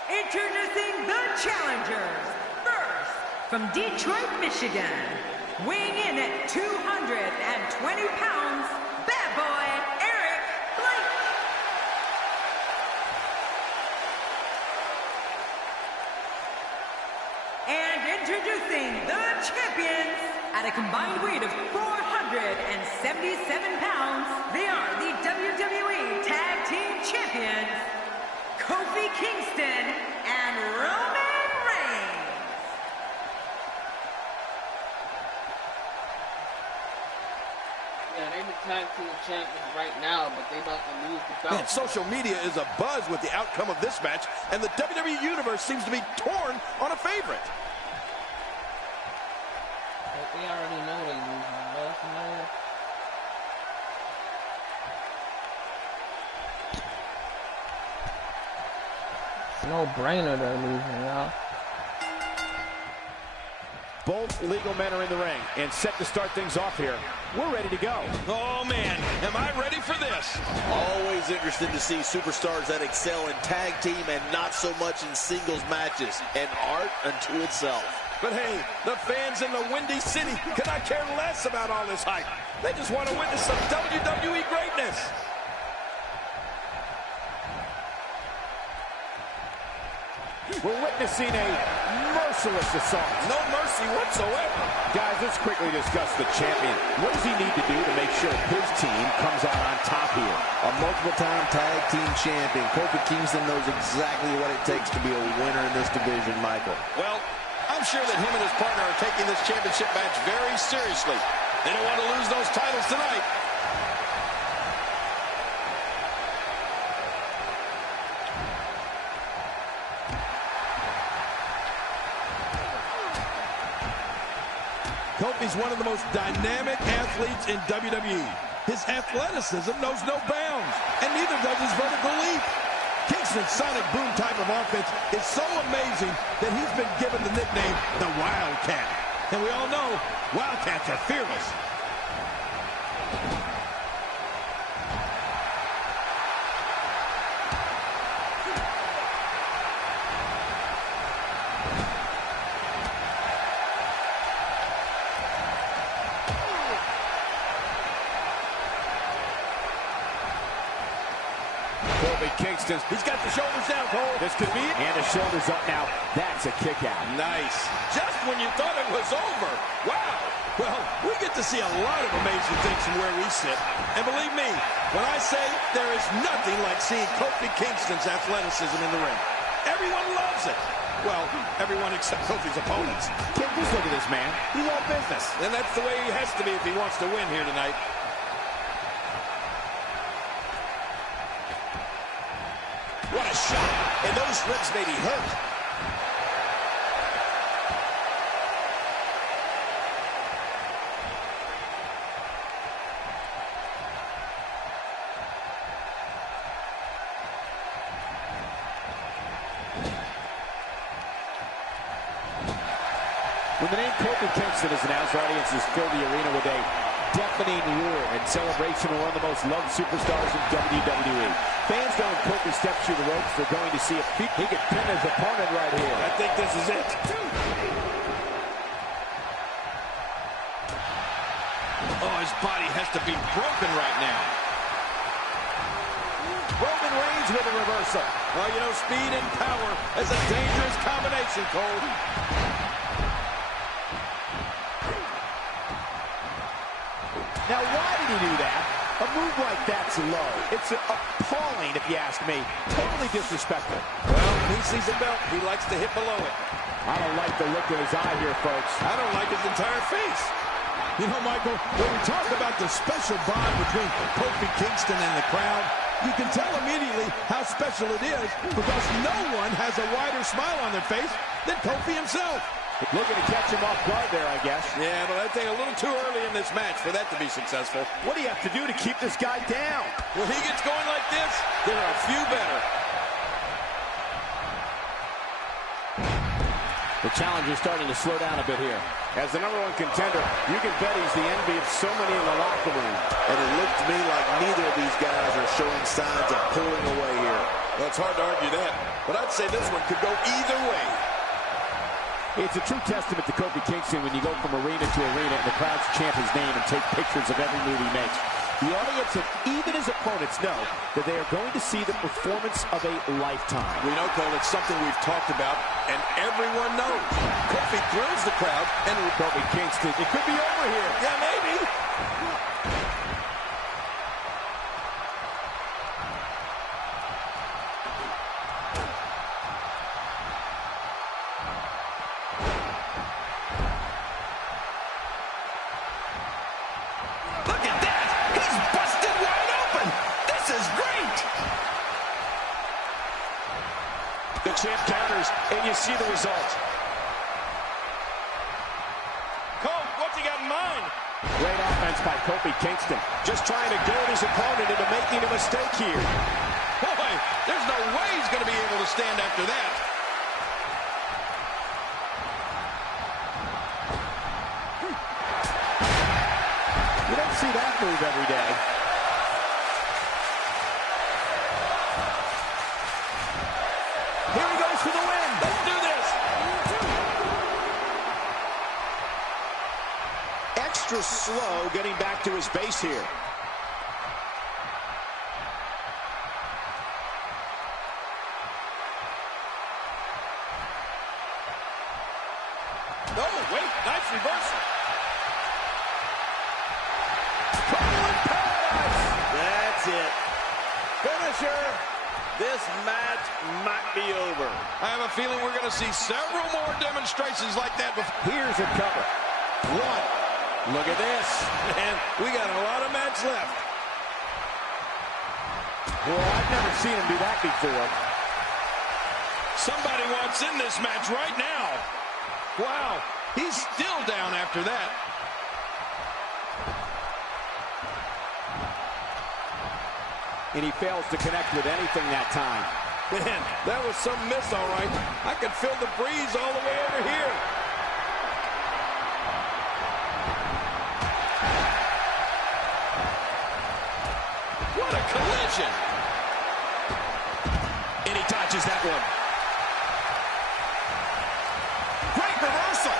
Introducing the challengers. First, from Detroit, Michigan, weighing in at 220 pounds, Bad Boy Eric Blake. And introducing the champions at a combined weight of 477 pounds. They are the WWE Tag Team Champions, Kofi Kingston and Roman Reigns. Yeah, they the tag team champions right now, but they about to lose the belt. Man, social media is abuzz with the outcome of this match, and the WWE Universe seems to be torn on a favorite. But they already know they losing. It's no brainer they're losing, y'all. Both legal men are in the ring and set to start things off here. We're ready to go. Oh, man, am I ready for this? Always interested to see superstars that excel in tag team and not so much in singles matches. An art unto itself. But hey, the fans in the Windy City could not care less about all this hype. They just want to witness some WWE greatness. We're witnessing a merciless assault. No mercy whatsoever. Guys, let's quickly discuss the champion. What does he need to do to make sure his team comes out on top here? A multiple-time tag team champion. Kofi Kingston knows exactly what it takes to be a winner in this division, Michael. Well, I'm sure that him and his partner are taking this championship match very seriously. They don't want to lose those titles tonight. Kofi's one of the most dynamic athletes in WWE. His athleticism knows no bounds, and neither does his vertical leap. Kingston's sonic boom type of offense is so amazing that he's been given the nickname the Wildcat. And we all know Wildcats are fearless. Kingston, he's got the shoulders down, Cole. This could be it. And the shoulders up now. That's a kick out. Nice. Just when you thought it was over. Wow. Well, we get to see a lot of amazing things from where we sit. And believe me, when I say there is nothing like seeing Kofi Kingston's athleticism in the ring. Everyone loves it. Well, everyone except Kofi's opponents. Kid, just look at this man. He's all business. And that's the way he has to be if he wants to win here tonight. What a shot. And those ribs may be hurt. When the name Kofi Kingston is announced, audiences fill the arena with a deafening roar and celebration of one of the most loved superstars in WWE. Fans know when Kofi steps through the ropes, they're going to see if he could pin his opponent right here. I think this is it. Oh, his body has to be broken right now. Roman Reigns with a reversal. Well, you know, speed and power is a dangerous combination, Cole. Now, why did he do that? A move like that's low. It's appalling, if you ask me. Totally disrespectful. Well, he sees a belt. He likes to hit below it. I don't like the look in his eye here, folks. I don't like his entire face. You know, Michael, when we talk about the special bond between Kofi Kingston and the crowd, you can tell immediately how special it is because no one has a wider smile on their face than Kofi himself. Looking to catch him off guard there, I guess. Yeah, but I think a little too early in this match for that to be successful. What do you have to do to keep this guy down? When he gets going like this, there are a few better. The challenger's starting to slow down a bit here. As the #1 contender, you can bet he's the envy of so many in the locker room. And it looked to me like neither of these guys are showing signs of pulling away here. Well, it's hard to argue that, but I'd say this one could go either way. It's a true testament to Kofi Kingston when you go from arena to arena and the crowds chant his name and take pictures of every move he makes. The audience and even his opponents know that they are going to see the performance of a lifetime. We know, Cole, it's something we've talked about, and everyone knows. Kofi thrills the crowd, and Kofi Kingston, it could be over here. Yeah, maybe. Look at that! He's busted wide open! This is great! The champ counters, and you see the result. Cole, what's he got in mind? Great offense by Kofi Kingston. Just trying to goad his opponent into making a mistake here. Boy, there's no way he's going to be able to stand after that. You don't see that move every day. Here he goes for the win. Let's do this. Extra slow getting back to his base here. No, wait, nice reversal. That's it. Finisher. This match might be over. I have a feeling we're going to see several more demonstrations like that before. Here's a cover. One. Look at this. And we got a lot of match left. Well, I've never seen him do that before. Somebody wants in this match right now. Wow, he's still down after that. And he fails to connect with anything that time. Man, that was some miss, all right. I could feel the breeze all the way over here. What a collision. And he dodges that one. Great reversal.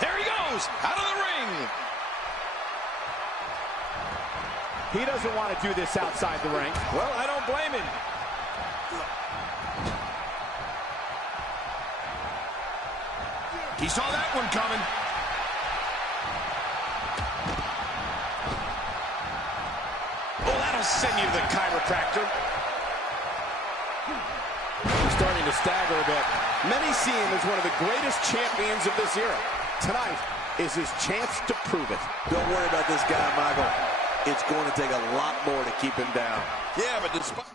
There he goes, out of the ring. He doesn't want to do this outside the ring. Well, I don't blame him. He saw that one coming. Oh, that'll send you to the chiropractor. He's starting to stagger a bit. Many see him as one of the greatest champions of this era. Tonight is his chance to prove it. Don't worry about this guy, Michael. It's going to take a lot more to keep him down. Yeah, but despite...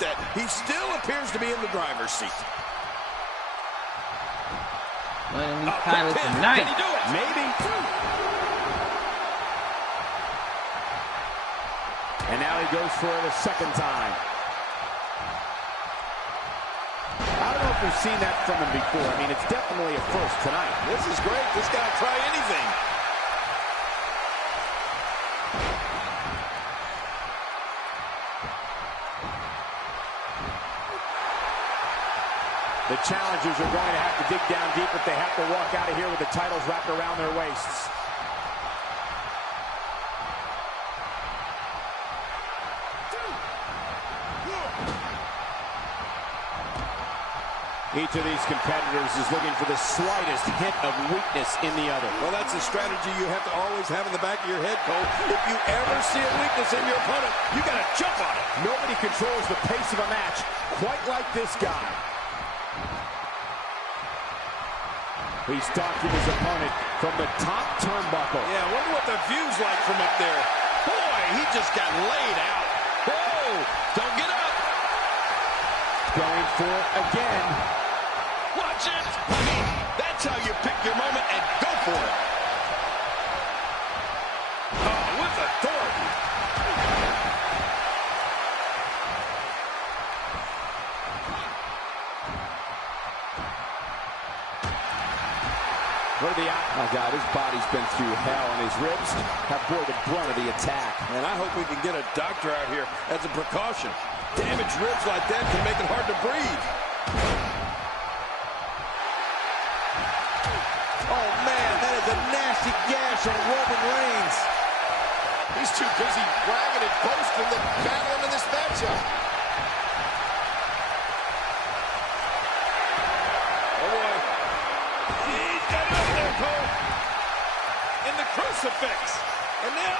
that. He still appears to be in the driver's seat. Winning these titles tonight. Can he do it? Maybe. And now he goes for it a second time. I don't know if we've seen that from him before. I mean, it's definitely a first tonight. This is great. This guy will try anything. The challengers are going to have to dig down deep if they have to walk out of here with the titles wrapped around their waists. Each of these competitors is looking for the slightest hint of weakness in the other. Well, that's a strategy you have to always have in the back of your head, Cole. If you ever see a weakness in your opponent, you got to jump on it. Nobody controls the pace of a match quite like this guy. He's stalking his opponent from the top turnbuckle. Yeah, I wonder what the view's like from up there. Boy, he just got laid out. Whoa, don't get up. Going for it again. Watch it. I mean, that's how you pick your moment and go for it. Oh, with authority. What are the Oh, God, his body's been through hell, and his ribs have bore the brunt of the attack. And I hope we can get a doctor out here as a precaution. Damaged ribs like that can make it hard to breathe. Oh, man, that is a nasty gash on Roman Reigns. He's too busy bragging and boasting than battling in this matchup. Oh, boy. He's got it up there, Cole. In the crucifix. And now...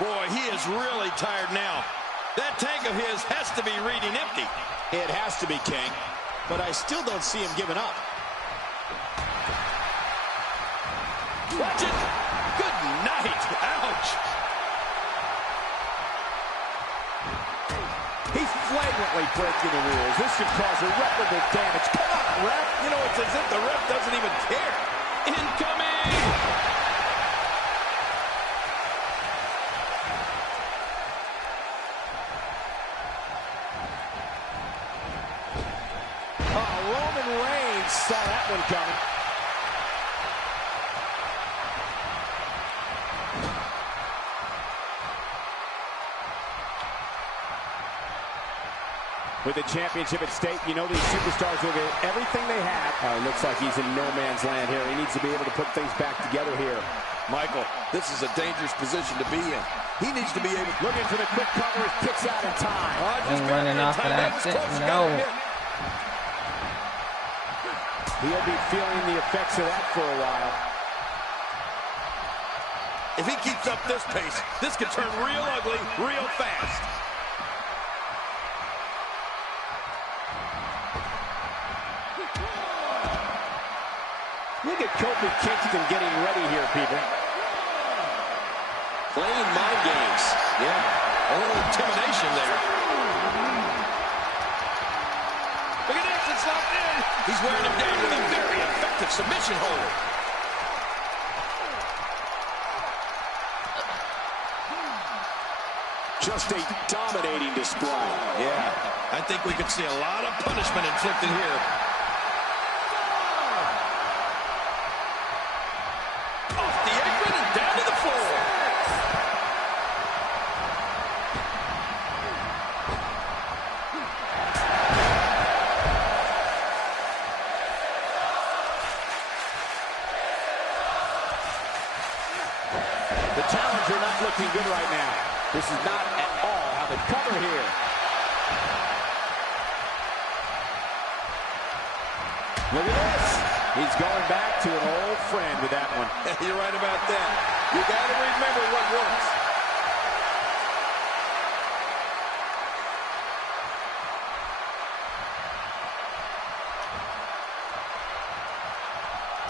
Boy, he is really tired now. That tank of his has to be reading empty. It has to be, King. But I still don't see him giving up. Watch it. Good night. Ouch. He's flagrantly breaking the rules. This could cause irreparable damage. Come on, ref. You know, it's as if the ref doesn't even care. Incoming. Saw that one coming. With the championship at stake, you know these superstars will get everything they have. Looks like he's in no man's land here. He needs to be able to put things back together here. Michael, this is a dangerous position to be in. He needs to be able... Looking for the quick cover. He kicks out in time. He's running off of that shit. No. He'll be feeling the effects of that for a while. If he keeps up this pace, this could turn real ugly real fast. Look at Kofi Kingston getting ready here, people. Playing mind games. Yeah, a little intimidation there. Look at this, it's locked in. He's wearing him down with a very effective submission hold. Just a dominating display. Yeah, I think we could see a lot of punishment inflicted here. Off the apron and down to the floor. The challenger not looking good right now. This is not at all how they cover here. Look at this. He's going back to an old friend with that one. You're right about that. You got to remember what works.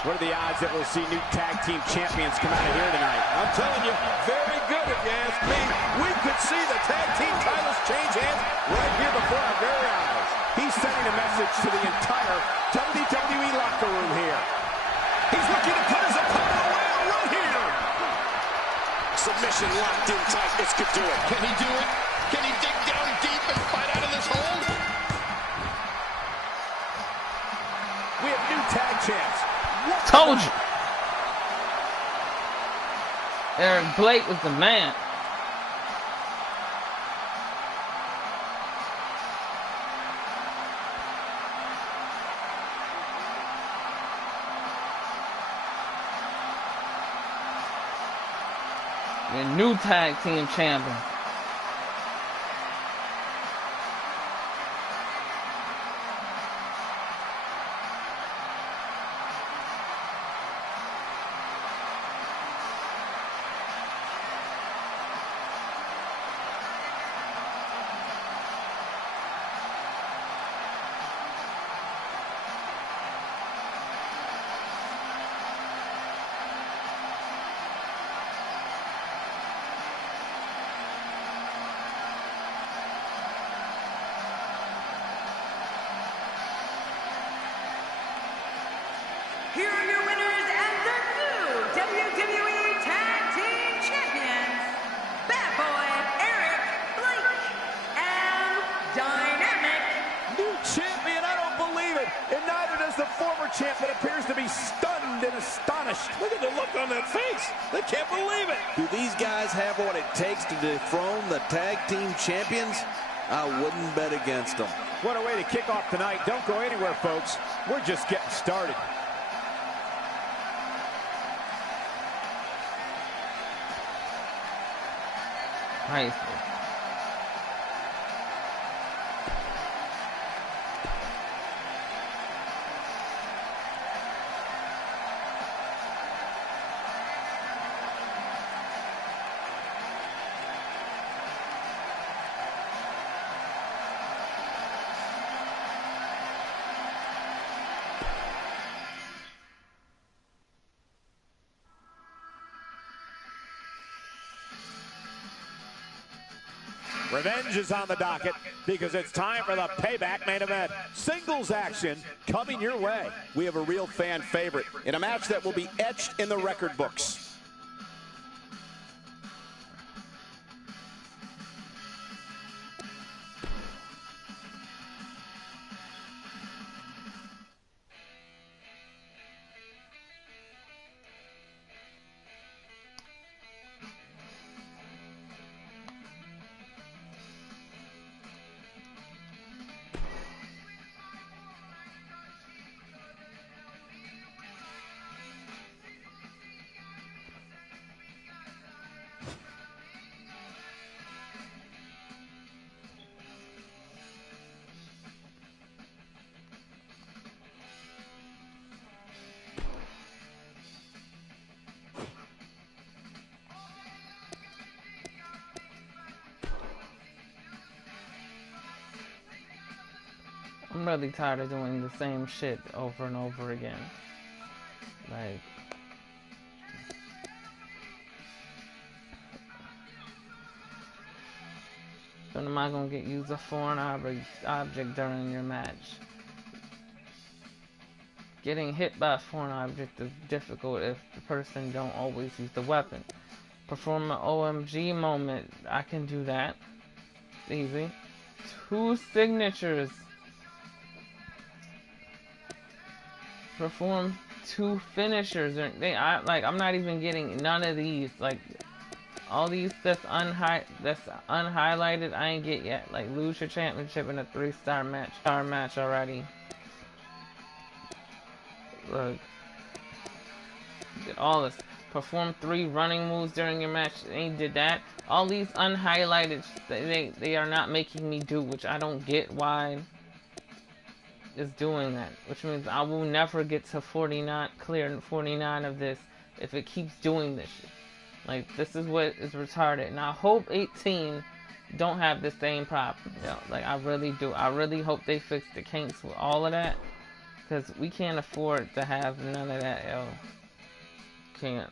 What are the odds that we'll see new tag team champions come out of here tonight? I'm telling you, very good if you ask me. We could see the tag team titles change hands right here before our very eyes. He's sending a message to the entire WWE locker room here. He's looking to put his opponent away right here. Submission locked in tight. This could do it. Can he do it? Can he dig down deep and fight out of this hole? We have new tag champs. Told you. Eric Blake was the man. The new tag team champion. Here are your winners and the new WWE Tag Team Champions, Bad Boy Eric Blake and Dynamic. New champion, I don't believe it. And neither does the former champ that appears to be stunned and astonished. Look at the look on that face. They can't believe it. Do these guys have what it takes to dethrone the tag team champions? I wouldn't bet against them. What a way to kick off tonight. Don't go anywhere, folks. We're just getting started. Nice. Revenge is on the docket because it's time for the Payback main event. Singles action coming your way. We have a real fan favorite in a match that will be etched in the record books. I'm really tired of doing the same shit over and over again. Like, when am I gonna use a foreign object during your match? Getting hit by a foreign object is difficult if the person don't always use the weapon. Perform an OMG moment, I can do that. It's easy. 2 signatures. Perform 2 finishers. I'm not even getting none of these. Like, all these that's unhighlighted, I ain't get yet. Like, lose your championship in a 3-star match already. Look, get all this. Perform 3 running moves during your match. Ain't did that. All these unhighlighted, they are not making me do, which I don't get why is doing that. Which means I will never get to 49, clear 49 of this if it keeps doing this shit. Like, this is what is retarded. And I hope 18 don't have the same problem. You know, like, I really do. I really hope they fix the kinks with all of that. because we can't afford to have none of that, yo. Can't.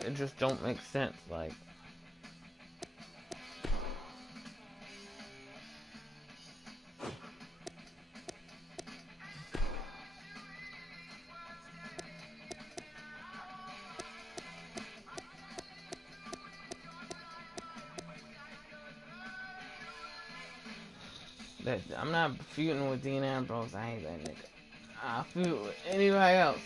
It just don't make sense, like. I'm not feuding with Dean Ambrose. I ain't that nigga. I'll feud with anybody else.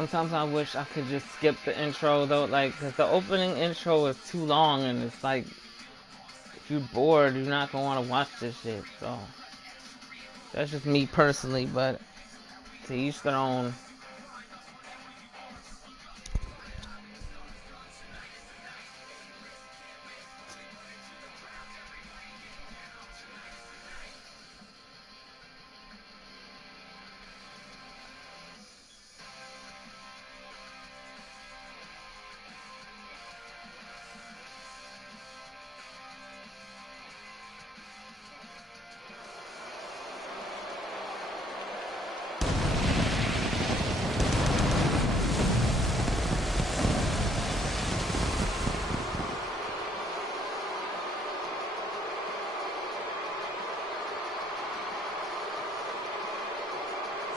Sometimes I wish I could just skip the intro though, like, cause the opening intro is too long and it's like, if you're bored, you're not gonna want to watch this shit. So that's just me personally, but to each their own.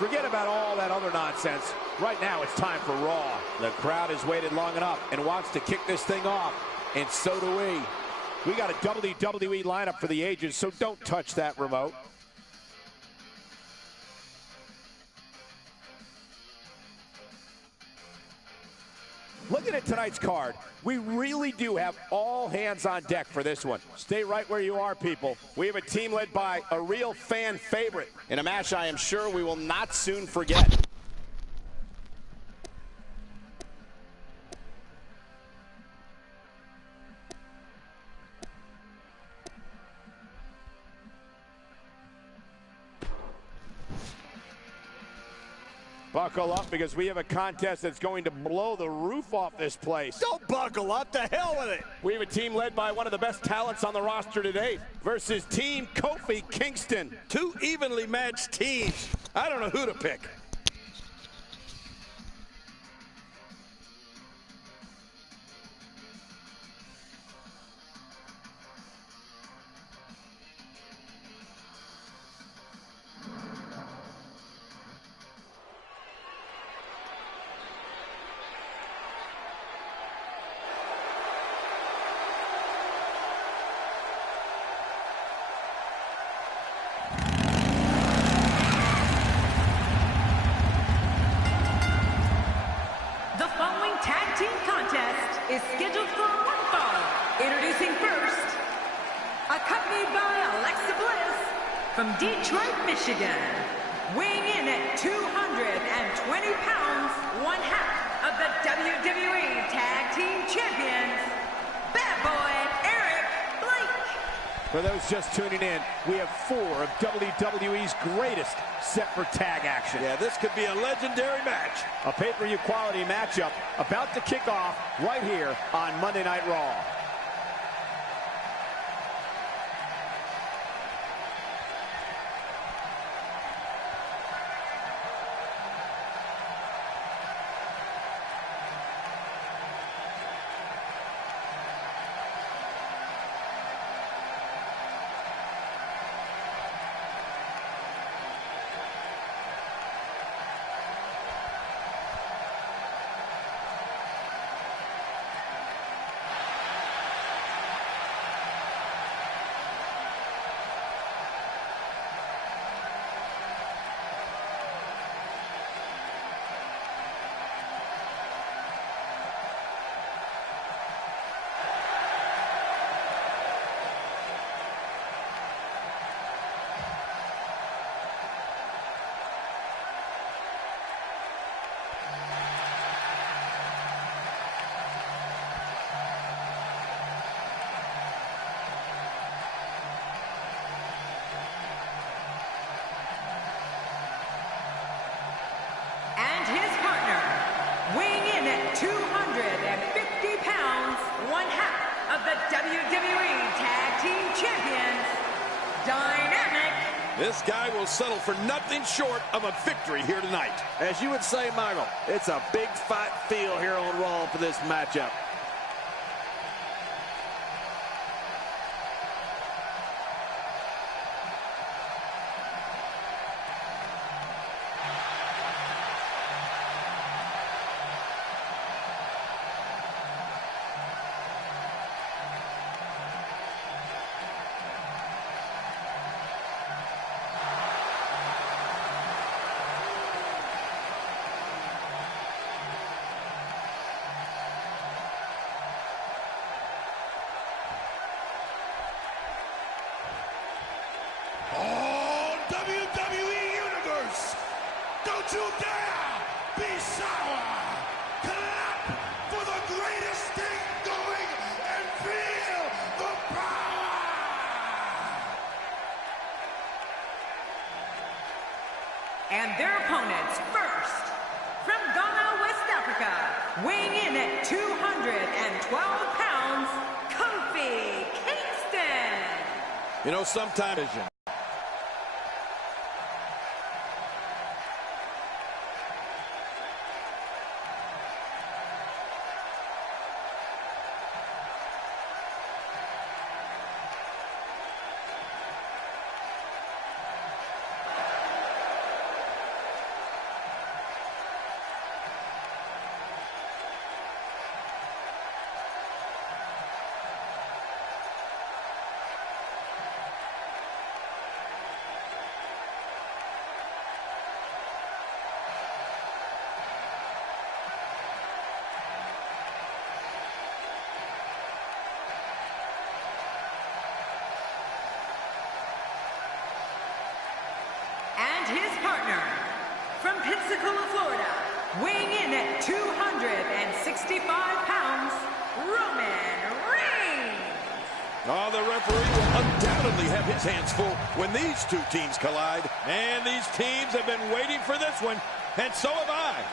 Forget about all that other nonsense. Right now, it's time for Raw. The crowd has waited long enough and wants to kick this thing off, and so do we. We got a WWE lineup for the ages, so don't touch that remote. Looking at tonight's card, we really do have all hands on deck for this one. Stay right where you are, people. We have a team led by a real fan favorite in a match I am sure we will not soon forget. Buckle up, because we have a contest that's going to blow the roof off this place. Don't buckle up. The hell with it. We have a team led by one of the best talents on the roster today versus Team Kofi Kingston. Two evenly matched teams. I don't know who to pick. Is scheduled for one fall. Introducing first, accompanied by Alexa Bliss from Detroit, Michigan, weighing in at 220 pounds, one half of the WWE Tag Team Champions, Bad Boy Eric Blake. For those just tuning in, we have 4 of WWE's greatest set for tag action. Yeah, this could be a legendary match. A pay-per-view quality matchup about to kick off right here on Monday Night Raw. And his partner, weighing in at 250 pounds, one half of the WWE Tag Team Champions, Dynamic. This guy will settle for nothing short of a victory here tonight. As you would say, Michael, it's a big fight feel here on Raw for this matchup. Oh, WWE Universe, don't you dare be sour. Clap for the greatest thing going and feel the power. And their opponents first, from Ghana, West Africa, weighing in at 212 pounds, Kofi Kingston. You know, sometimes... And his partner, from Pensacola, Florida, weighing in at 265 pounds, Roman Reigns. Oh, the referee will undoubtedly have his hands full when these two teams collide. And these teams have been waiting for this one. And so have I.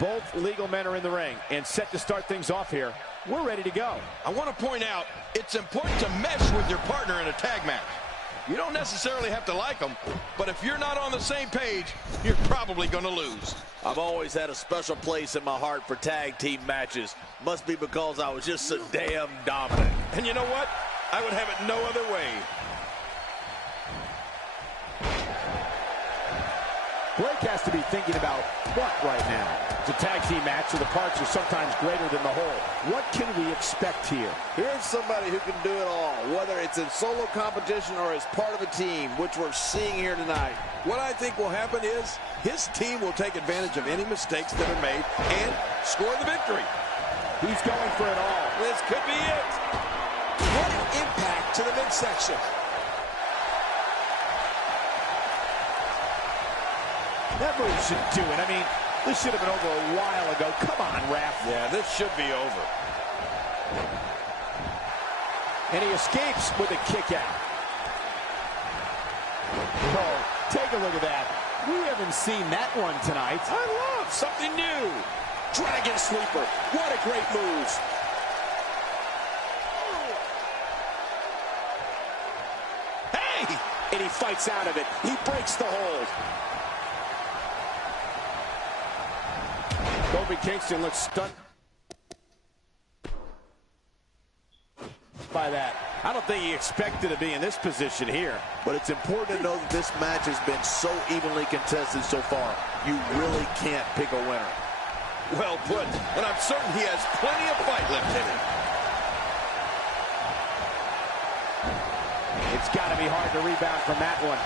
Both legal men are in the ring and set to start things off here. We're ready to go. I want to point out, it's important to mesh with your partner in a tag match. You don't necessarily have to like them, but if you're not on the same page, you're probably going to lose. I've always had a special place in my heart for tag team matches. Must be because I was just so damn dominant. And you know what? I would have it no other way. Blake has to be thinking about what right now? It's a tag team match, so the parts are sometimes greater than the whole. What can we expect here? Here's somebody who can do it all, whether it's in solo competition or as part of a team, which we're seeing here tonight. What I think will happen is his team will take advantage of any mistakes that are made and score the victory. He's going for it all. This could be it. What an impact to the midsection. That move should do it. I mean, this should have been over a while ago. Come on, ref. Yeah, this should be over. And he escapes with a kick out. Oh, take a look at that. We haven't seen that one tonight. I love something new. Dragon sleeper. What a great move. Hey! And he fights out of it. He breaks the hold. Kofi Kingston looks stunned by that. I don't think he expected to be in this position here. But it's important to know that this match has been so evenly contested so far. You really can't pick a winner. Well put, and I'm certain he has plenty of fight left in him. It's got to be hard to rebound from that one.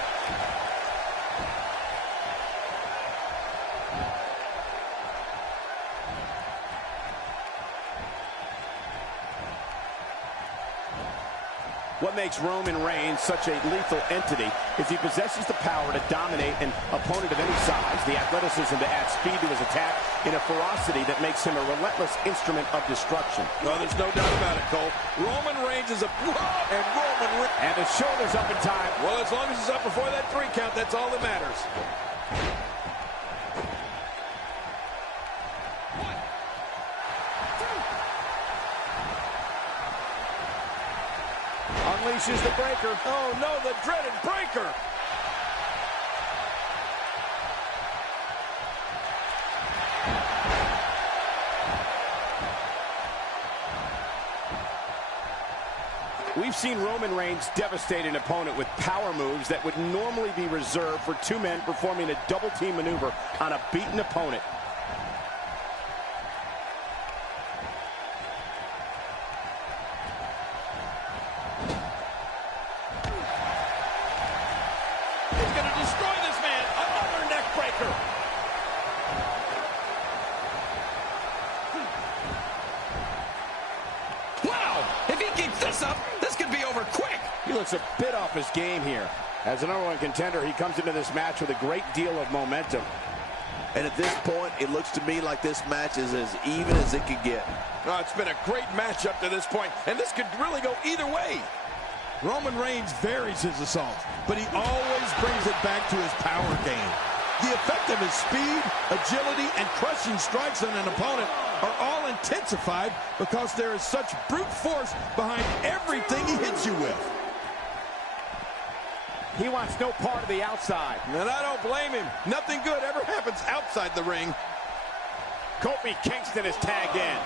What makes Roman Reigns such a lethal entity is he possesses the power to dominate an opponent of any size, the athleticism to add speed to his attack, and a ferocity that makes him a relentless instrument of destruction. Well, there's no doubt about it, Cole. Roman Reigns is And his shoulder's up in time. Well, as long as he's up before that 3 count, that's all that matters. Unleashes the breaker. Oh, no, the dreaded breaker. We've seen Roman Reigns devastate an opponent with power moves that would normally be reserved for 2 men performing a double team maneuver on a beaten opponent. He's going to destroy this man. Another neck breaker. Wow, if he keeps this up, this could be over quick. He looks a bit off his game here. As the #1 contender, he comes into this match with a great deal of momentum. And at this point, it looks to me like this match is as even as it could get. Oh, it's been a great match up to this point, and this could really go either way. Roman Reigns varies his assault, but he always brings it back to his power game. The effect of his speed, agility, and crushing strikes on an opponent are all intensified because there is such brute force behind everything he hits you with. He wants no part of the outside. And I don't blame him. Nothing good ever happens outside the ring. Kofi Kingston is tagged in.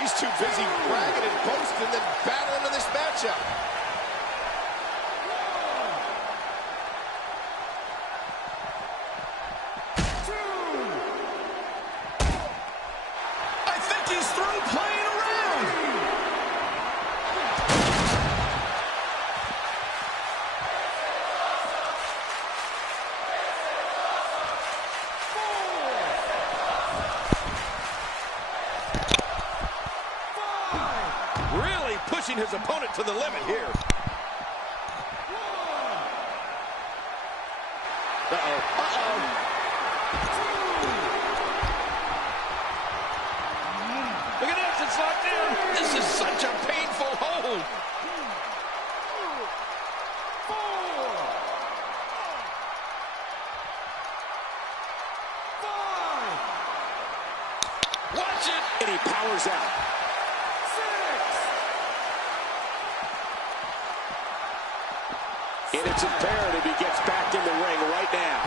He's too busy bragging and boasting than battling in this matchup. I think he's through playing around. Really pushing his opponent to the limit here. Look at this, it's locked in. This is such a painful hold. Watch it. And he powers out. And it's imperative he gets back in the ring right now.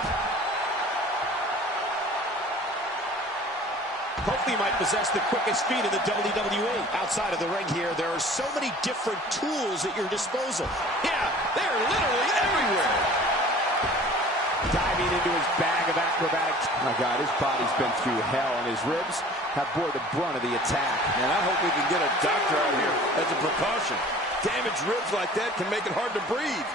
Kofi might possess the quickest feet in the WWE. Outside of the ring here, there are so many different tools at your disposal. Yeah, they're literally everywhere. Diving into his bag of acrobatics. Oh, God, his body's been through hell, and his ribs have bore the brunt of the attack. And I hope we can get a doctor out here as a precaution. Damaged ribs like that can make it hard to breathe.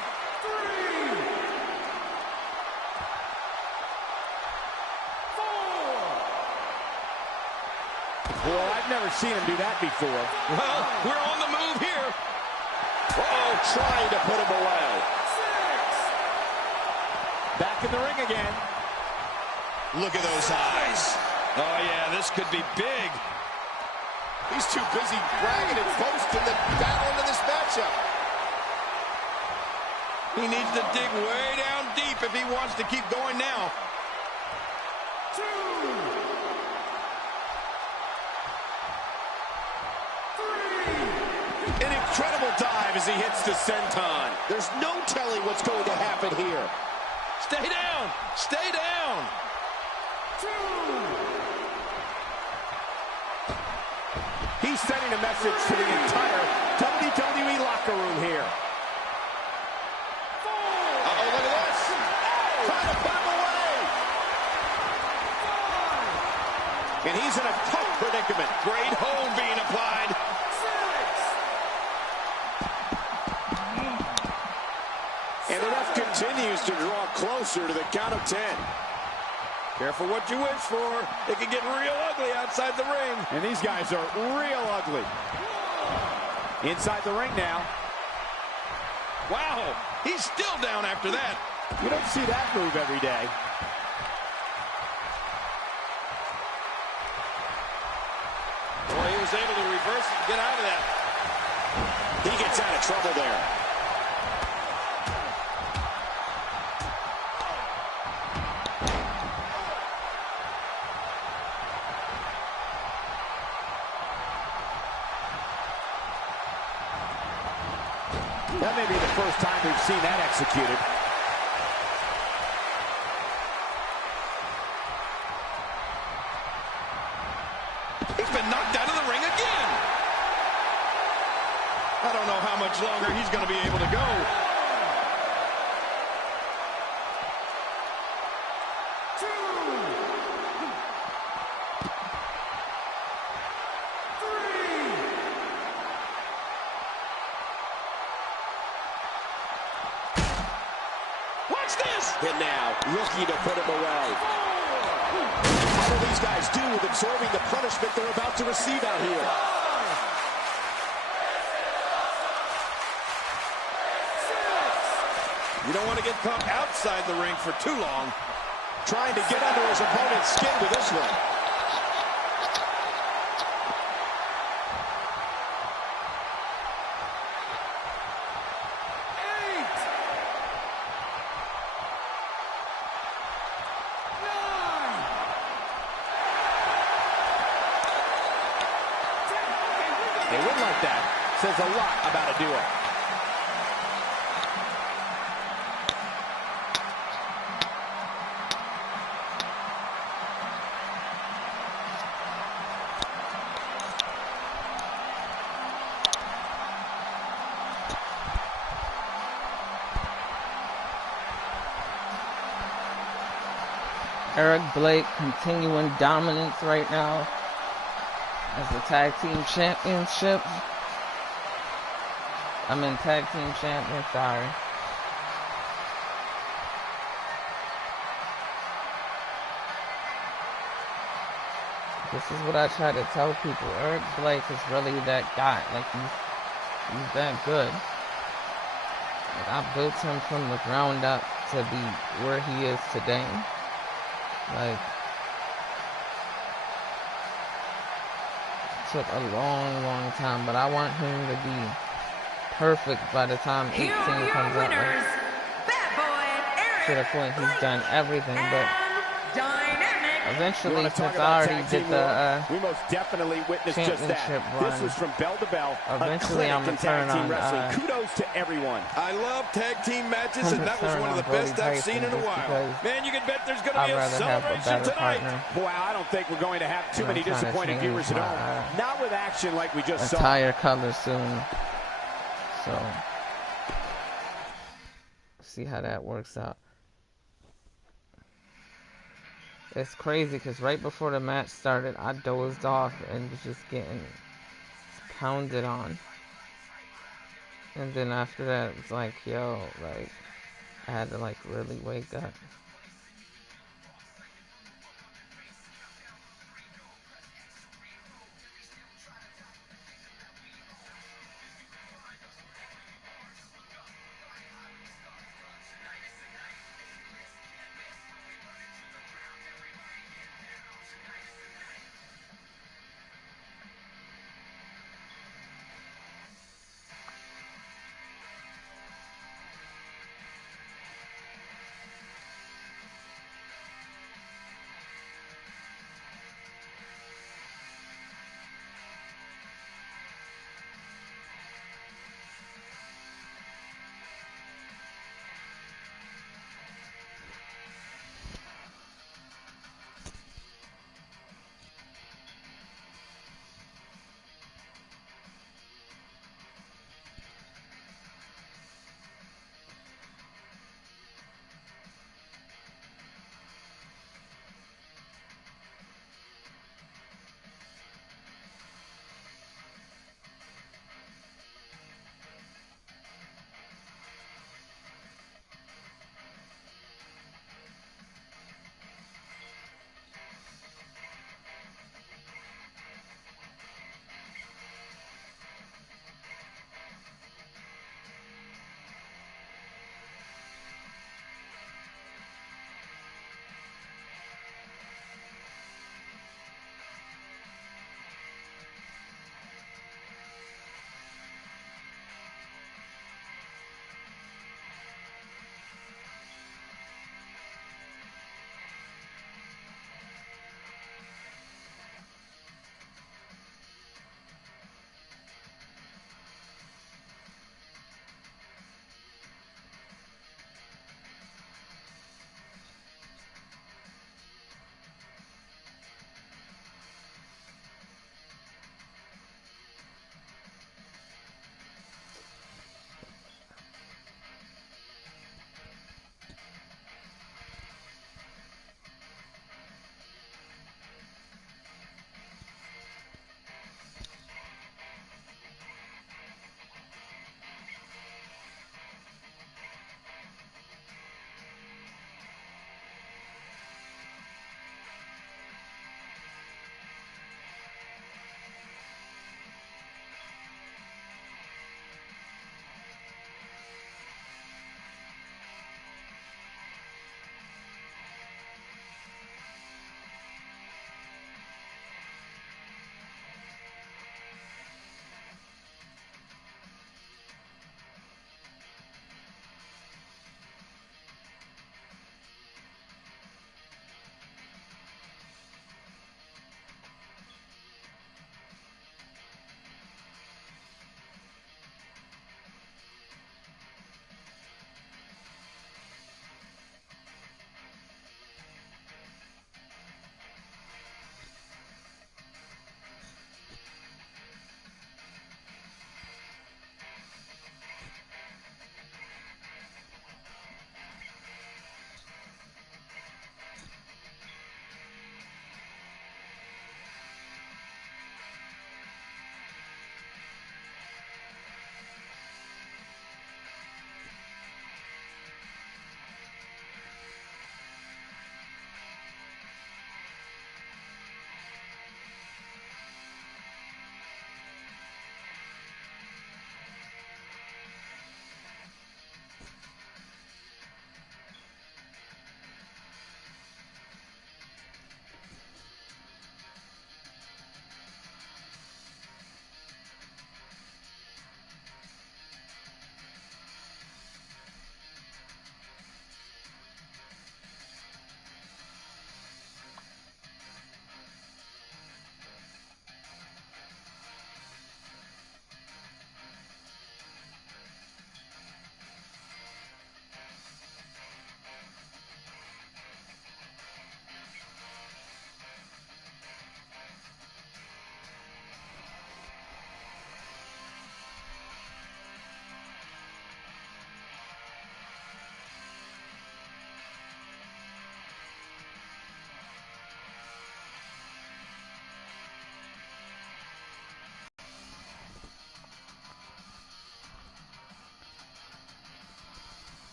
Well, I've never seen him do that before. Well, we're on the move here. Uh-oh, trying to put him away. Back in the ring again. Look at those eyes. Oh, yeah, this could be big. He's too busy bragging and boasting than battling in this matchup. He needs to dig way down deep if he wants to keep going now. An incredible dive as he hits the senton. There's no telling what's going to happen here. Stay down. Stay down. He's sending a message to the entire WWE locker room here. Uh-oh, look at this. Trying to put him away. And he's in a tough predicament. Great hold being applied. And the ref continues to draw closer to the count of 10. Careful what you wish for. It can get real ugly outside the ring. And these guys are real ugly. Inside the ring now. Wow, he's still down after that. You don't see that move every day. Boy, he was able to reverse it and get out of that. He gets out of trouble there. That may be the first time we've seen that executed. He's been knocked out of the ring again. I don't know how much longer he's going to be able to go. Watch this! And now, looking to put him away. How do these guys do with absorbing the punishment they're about to receive out here? You don't want to get caught outside the ring for too long. Trying to get under his opponent's skin with this one. They win like that. Says a lot about a duo. Eric Blake continuing dominance right now as the tag team championship. Tag team champion, sorry. This is what I try to tell people. Eric Blake is really that guy. Like, he's that good. Like, I built him from the ground up to be where he is today. Like, it took a long time, but I want him to be perfect by the time 18 comes out. Like, to the point he's done everything, but eventually, since I already did the we most definitely witnessed just that. Run, this was from bell to bell. Eventually, I'm gonna turn on. Kudos to everyone. I love tag team matches, and that was one of the best I've seen in a while. Man, you can bet there's going to be a celebration tonight. Wow, I don't think we're going to have too many disappointed viewers at home. Not with action like we just saw. Attire color soon. So, see how that works out. It's crazy because right before the match started, I dozed off and was just getting pounded on. And then after that, it was like, yo, like, I had to, like, really wake up.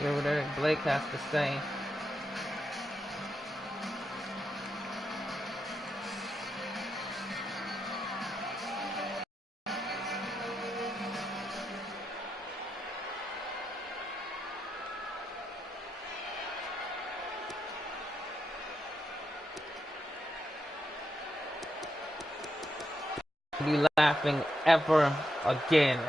Hear what Eric Blake has to say. Be laughing ever again.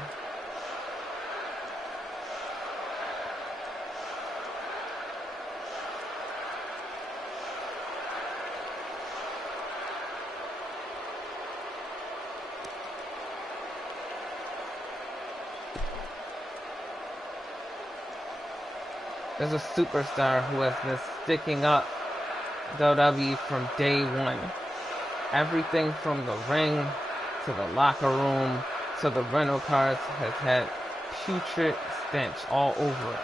There's a superstar who has been sticking up WWE from day one. Everything from the ring to the locker room to the rental cars has had putrid stench all over it.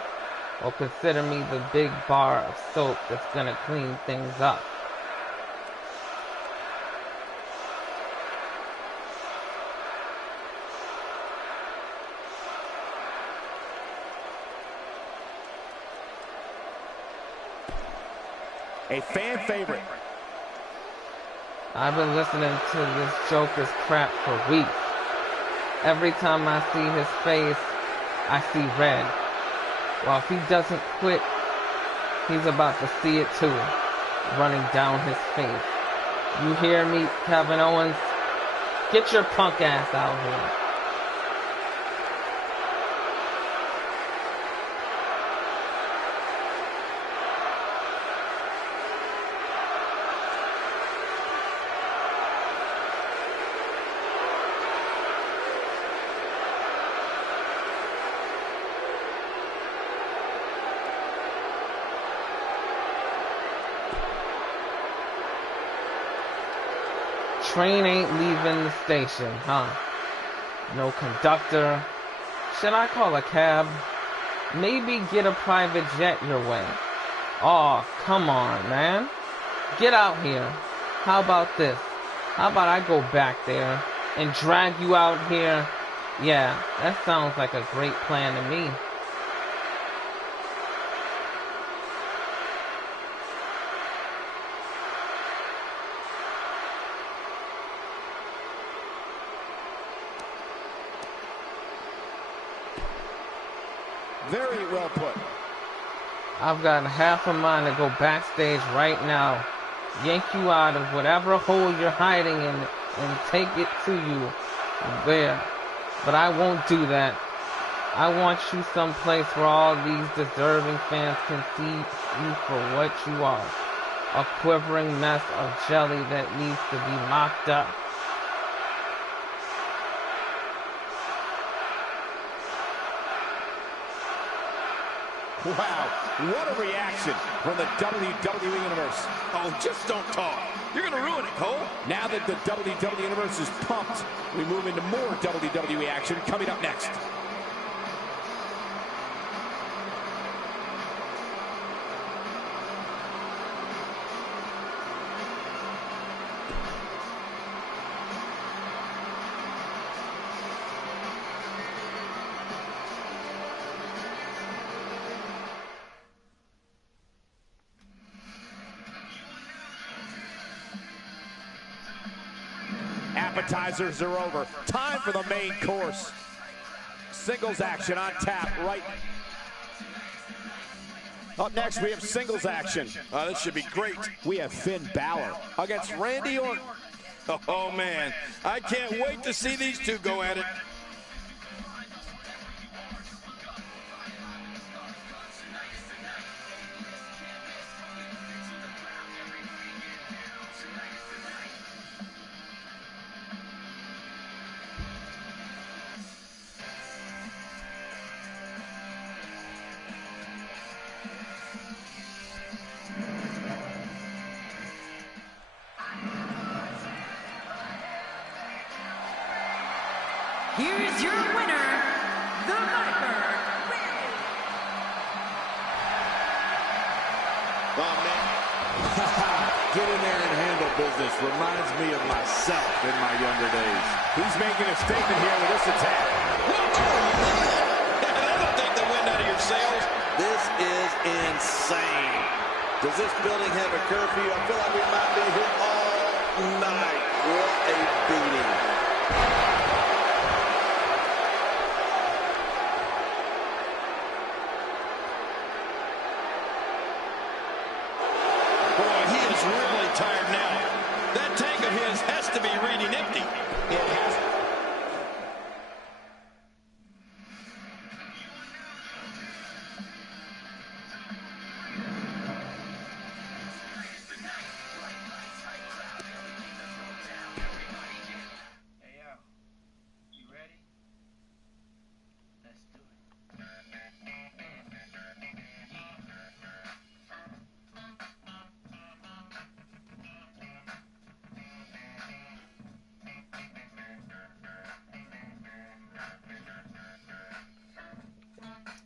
Well, consider me the big bar of soap that's gonna clean things up. A fan favorite. I've been listening to this Joker's crap for weeks. Every time I see his face, I see red. Well, if he doesn't quit, he's about to see it too, running down his face. You hear me, Kevin Owens? Get your punk ass out here. Train ain't leaving the station, huh? No conductor. Should I call a cab? Maybe get a private jet your way. Aw, come on, man. Get out here. How about this? How about I go back there and drag you out here? Yeah, that sounds like a great plan to me. Very well put. I've got half a mind to go backstage right now, yank you out of whatever hole you're hiding in, and take it to you there. But I won't do that. I want you someplace where all these deserving fans can see you for what you are. A quivering mess of jelly that needs to be mopped up. Wow, what a reaction from the WWE Universe. Oh, just don't talk. You're going to ruin it, Cole. Now that the WWE Universe is pumped, we move into more WWE action coming up next. Appetizers are over. Time for the main course. Singles action on tap right. Up next, we have singles action. This should be great. We have Finn Balor against Randy Orton. Oh, man. I can't wait to see these two go at it. Here is your winner, the Viper, Randy. Oh, man. Get in there and handle business. Reminds me of myself in my younger days. He's making a statement here with this attack. That'll take the wind out of your sails. This is insane. Does this building have a curfew? I feel like we might be here all night. What a beating. Boy, he is really tired now. That tank of his has to be reading empty. It has.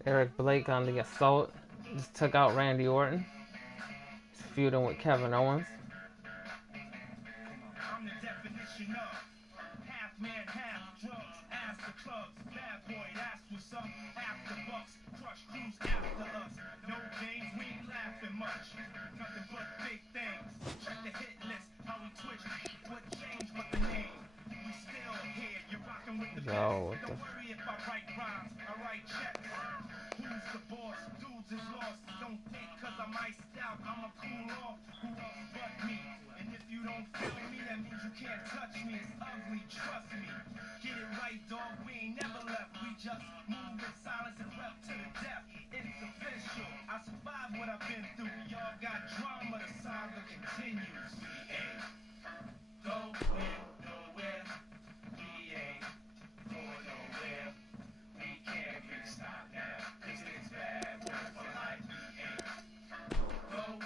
Eric Blake on the assault. Just took out Randy Orton. He's feuding with Kevin Owens. I'm the definition of half man, half drugs, ass the clubs, bad boy, that's what's up, after bucks, crush crews after us, no games, we ain't laughing much, nothing but big things, check the hit list, how we twitch, what changed but the name, we still here, you're rocking with the best, don't worry if I write rhymes, I write checks, who's the boss, dudes is lost, don't think cause I'm iced out, I'ma cool off, who else but me, and if you don't feel me, that means you can't touch me, it's ugly, trust me, get it right dog, we ain't never left, we just move in silence and rep to the death, it's official, I survived what I've been through, y'all got drama, the saga continues, we ain't going nowhere, we ain't going nowhere, we can't be stopped now, cause it's bad boy for life, we ain't going.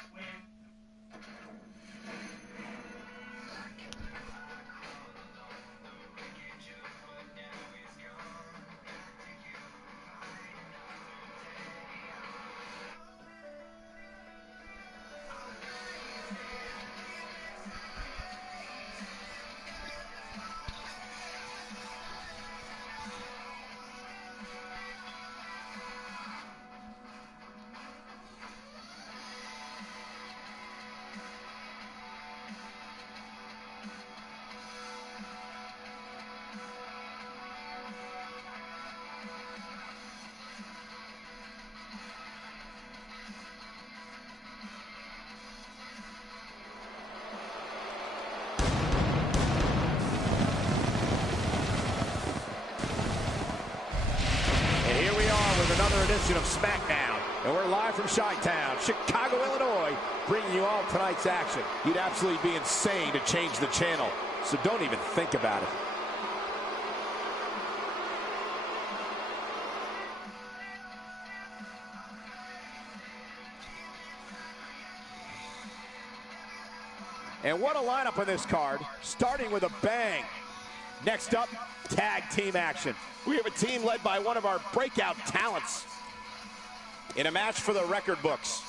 Another edition of SmackDown, and we're live from Chi-Town, Chicago, Illinois, bringing you all tonight's action. You'd absolutely be insane to change the channel, so don't even think about it. And what a lineup on this card, starting with a bang. Next up, tag team action. We have a team led by one of our breakout talents in a match for the record books.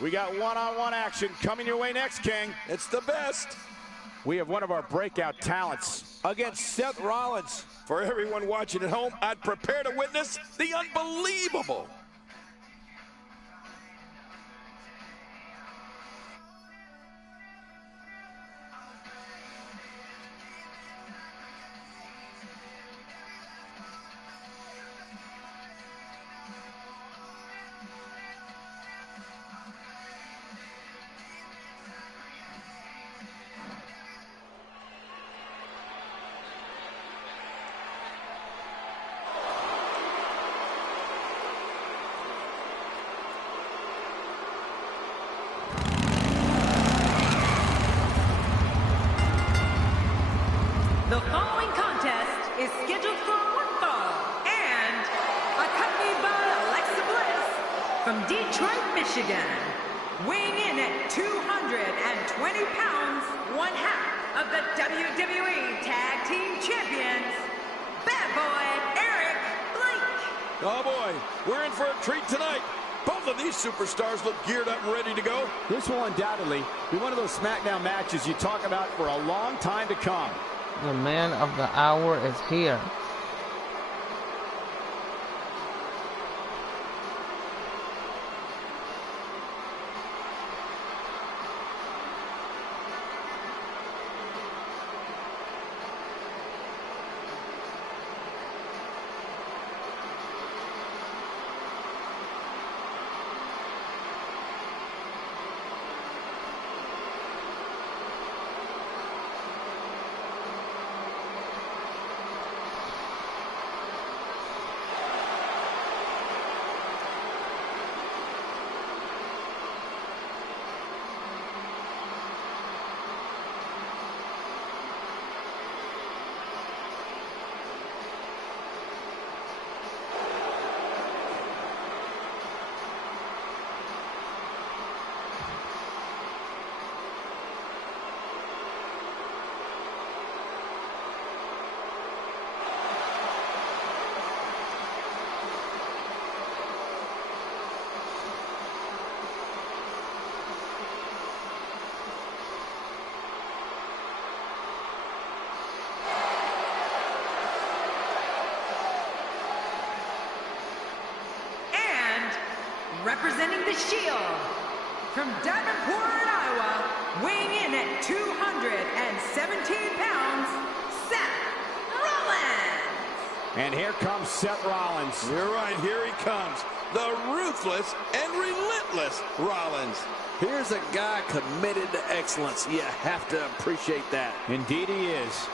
We got one-on-one action coming your way next, King. It's the best. We have one of our breakout talents against Seth Rollins. For everyone watching at home, I'd prepare to witness the unbelievable. The following contest is scheduled for one fall and accompanied by Alexa Bliss from Detroit, Michigan. Weighing in at 220 pounds, one half of the WWE Tag Team Champions, Bad Boy Eric Blake. Oh boy, we're in for a treat tonight. Both of these superstars look geared up and ready to go. This will undoubtedly be one of those SmackDown matches you talk about for a long time to come. The man of the hour is here. Representing the Shield, from Davenport, Iowa, weighing in at 217 pounds, Seth Rollins. And here comes Seth Rollins. You're right, here he comes. The ruthless and relentless Rollins. Here's a guy committed to excellence. You have to appreciate that. Indeed he is.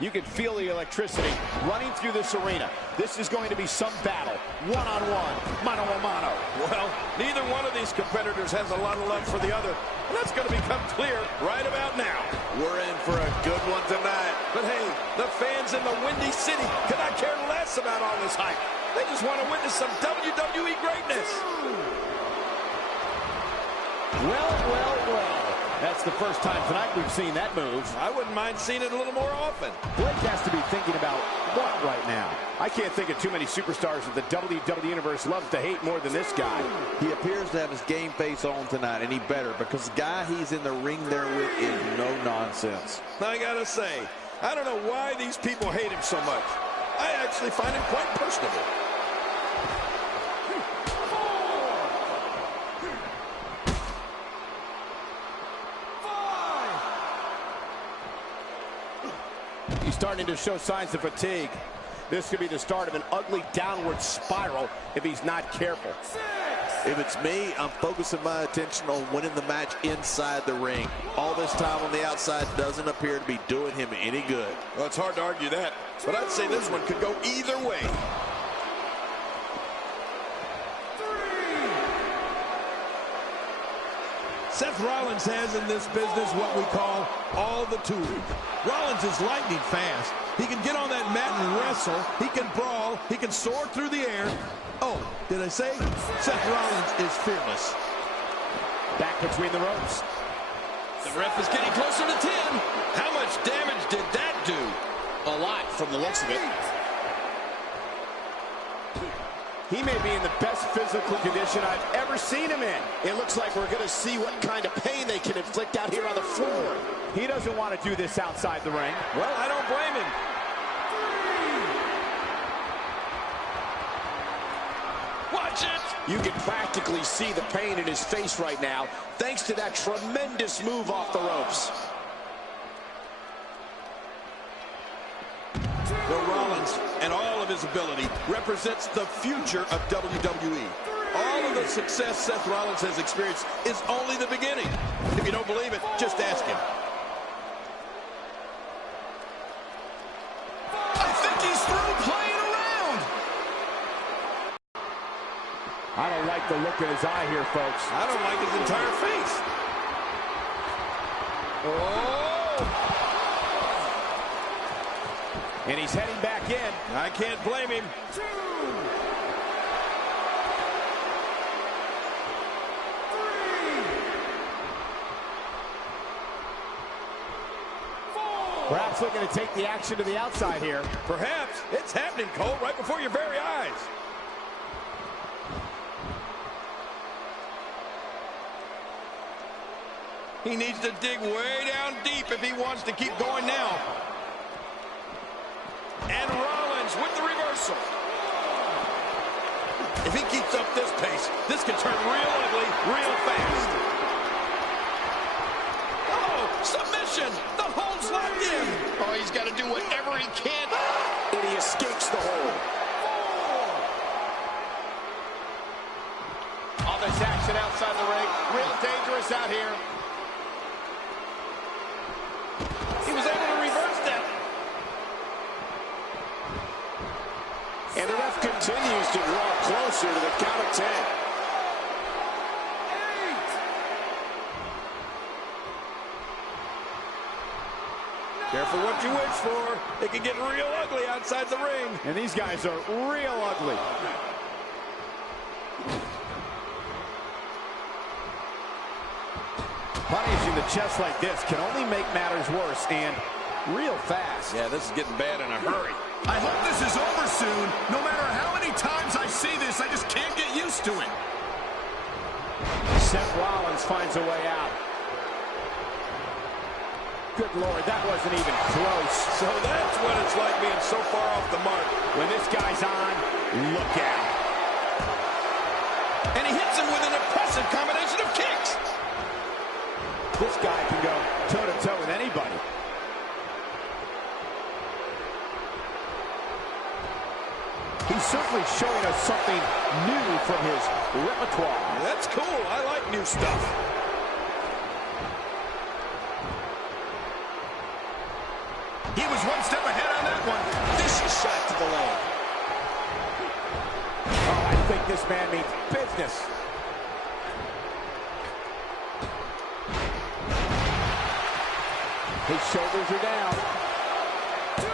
You can feel the electricity running through this arena. This is going to be some battle. One-on-one, mano-a-mano. Well, neither one of these competitors has a lot of love for the other. And that's going to become clear right about now. We're in for a good one tonight. But hey, the fans in the Windy City could not care less about all this hype. They just want to witness some WWE greatness. Well. That's the first time tonight we've seen that move. I wouldn't mind seeing it a little more often. Blake has to be thinking about what right now? I can't think of too many superstars that the WWE Universe loves to hate more than this guy. He appears to have his game face on tonight, and he better, because the guy he's in the ring there with is no nonsense. I gotta say, I don't know why these people hate him so much. I actually find him quite personable. He's starting to show signs of fatigue. This could be the start of an ugly downward spiral if he's not careful. If it's me, I'm focusing my attention on winning the match inside the ring. All this time on the outside doesn't appear to be doing him any good. Well, it's hard to argue that, but I'd say this one could go either way. Seth Rollins has in this business what we call all the tools. Rollins is lightning fast. He can get on that mat and wrestle. He can brawl. He can soar through the air. Oh, did I say? Seth Rollins is fearless. Back between the ropes. The ref is getting closer to 10. How much damage did that do? A lot from the looks of it. He may be in the best physical condition I've ever seen him in. It looks like we're going to see what kind of pain they can inflict out here on the floor. He doesn't want to do this outside the ring. Well, I don't blame him. Watch it! You can practically see the pain in his face right now, thanks to that tremendous move off the ropes. The Rollins and all of his ability represents the future of WWE. All of the success Seth Rollins has experienced is only the beginning. If you don't believe it, just ask him. the look in his eye here, folks. I don't like his entire face. Oh! And he's heading back in. I can't blame him. 2, 3, 4. Perhaps looking to take the action to the outside here. Perhaps. It's happening, Cole, right before your very eyes. He needs to dig way down deep if he wants to keep going now. And Rollins with the reversal. If he keeps up this pace, this could turn real ugly real fast. Oh, submission. The hold's locked in. Oh, he's got to do whatever he can. And he escapes the hold. 4. All this action outside the ring. Real dangerous out here. He was able to reverse that. And the ref continues to draw closer to the count of 10. 8. Careful what you wish for. It can get real ugly outside the ring. And these guys are real ugly. Punishing the chest like this can only make matters worse and real fast. Yeah, this is getting bad in a hurry. I hope this is over soon. No matter how many times I see this, I just can't get used to it. Seth Rollins finds a way out. Good Lord, that wasn't even close. So that's what it's like being so far off the mark. When this guy's on, look out. And he hits him with an impressive combination of kicks. This guy can go toe-to-toe with anybody. He's certainly showing us something new from his repertoire. That's cool. I like new stuff. He was one step ahead on that one. Vicious shot to the leg. Oh, I think this man means business. His shoulders are down. 2.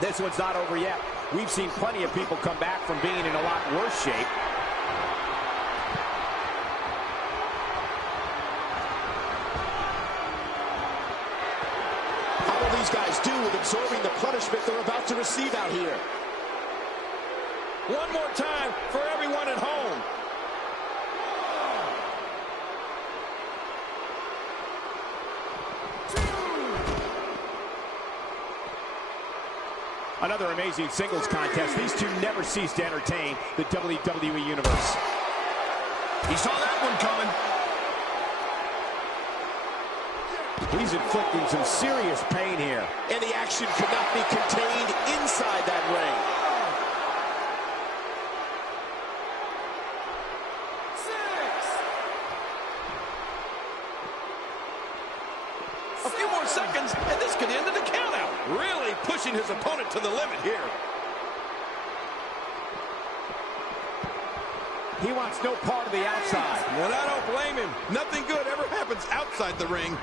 This one's not over yet. We've seen plenty of people come back from being in a lot worse shape. How will these guys do with absorbing the punishment they're about to receive out here? One more time for everyone at home. Another amazing singles contest. These two never cease to entertain the WWE Universe. He saw that one coming. He's inflicting some serious pain here. And the action could not be contained inside that ring. 6. A few more seconds, and this could end in a countout. Really pushing his opponent to the limit here. He wants no part of the outside. And I don't blame him. Nothing good ever happens outside the ring.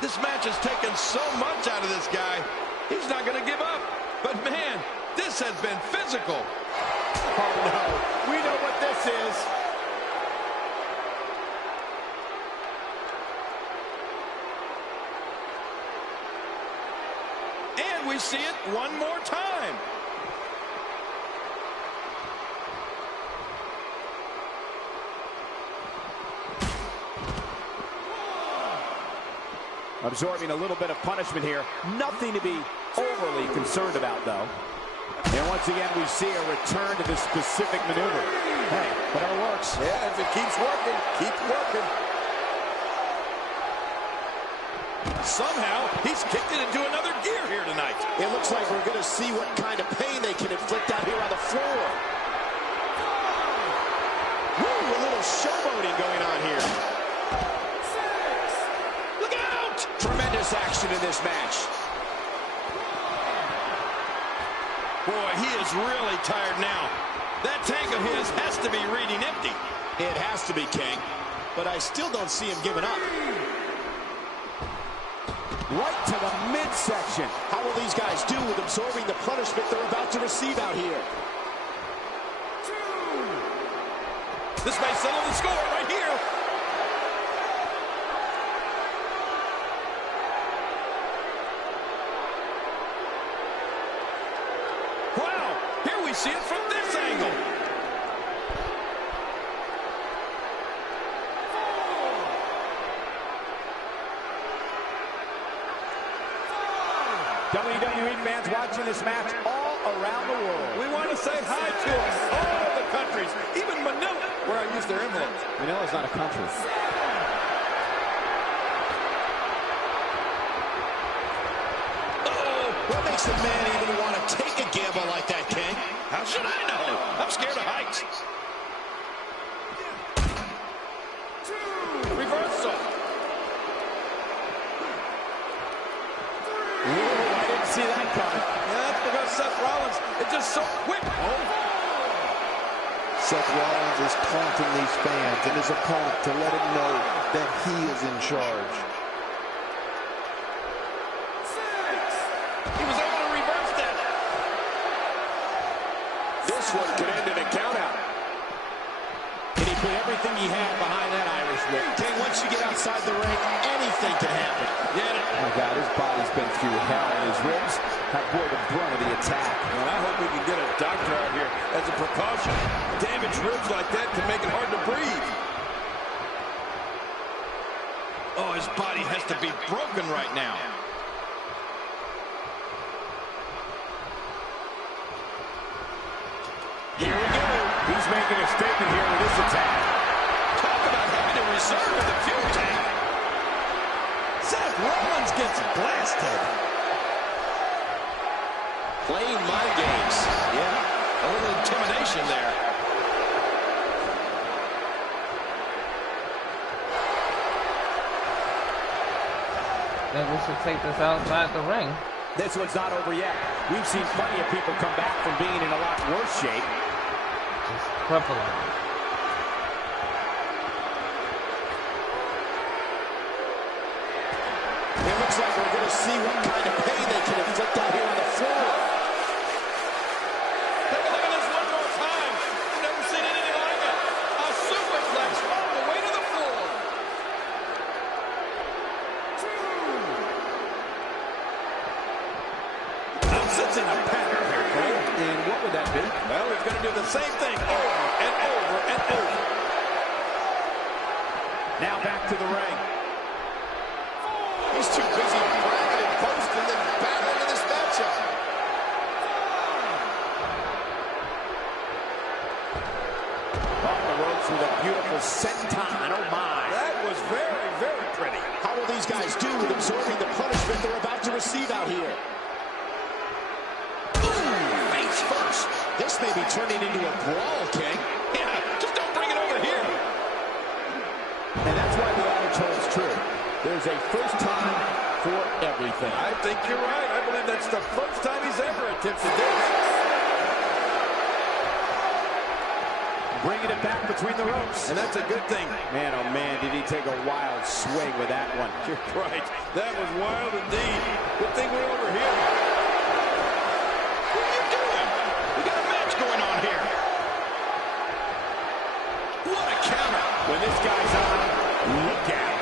This match has taken so much out of this guy. He's not going to give up. But man, this has been physical. Oh no, we know what this is. And we see it one more time. Absorbing a little bit of punishment here. Nothing to be overly concerned about, though. And once again, we see a return to this specific maneuver. Hey, whatever works. Yeah, if it keeps working, keep working. Somehow, he's kicked it into another gear here tonight. It looks like we're going to see what kind of pain they can inflict out here on the floor. Woo, a little showboating going on here. Look out! Tremendous tremendous action in this match. Boy, he is really tired now. That tank of his has to be reading empty. It has to be, King, but I still don't see him giving up. Right to the midsection. How will these guys do with absorbing the punishment they're about to receive out here? This may settle the score right here. Wow, here we see it from this angle. WWE fans watching this match all around the world. We want to say hi to them, all the countries, even Manila, where I use their envelopes. Manila's not a country. Uh-oh, what makes a man even want to take a gamble like that, King? How should I know? I'm scared of heights. Reversal. I didn't see that coming. Yeah, that's because Seth Rollins is just so quick. Oh. Seth Rollins is taunting these fans and his opponent to let him know that he is in charge. He was able to reverse that. This one could end in a countout. And he put everything he had behind that Irish whip. King, once you get outside the ring, anything can happen. Yeah. Oh, God, his body's been through hell, and his ribs have bore the brunt of the attack. Well, I hope we can get a doctor out here as a precaution. Damaged ribs like that can make it hard to breathe. Oh, his body has to be broken right now. Here we go. He's making a statement here with this attack. Talk about having a reserve in the fuel tank. Seth Rollins gets blasted. Playing mind games. Yeah, a little intimidation there. Then we should take this outside the ring. This one's not over yet. We've seen plenty of people come back from being in a lot worse shape. Just crippling. It looks like we're going to see what kind of pain they can inflict out here on the floor. Take a look at this one more time. I've never seen anything like it. A superplex all the way to the floor. I'm sensing a pattern here, Cole. And what would that be? Well, he's going to do the same thing over and over and over. Now back to the ring. He's too busy bragging and boasting than battling in this matchup. Off the ropes with a beautiful senton. Oh, my. That was very, very pretty. How will these guys do with absorbing the punishment they're about to receive out here? Ooh, face first. This may be turning into a brawl, King. Yeah, just don't bring it over here. And that's why the adage holds true. There's a first time for everything. I think you're right. I believe that's the first time he's ever attempted this. Bringing it back between the ropes. And that's a good thing. Man, oh man, did he take a wild swing with that one. You're right. That was wild indeed. Good thing we're over here. What are you doing? We got a match going on here. What a counter. When this guy's on, look at him.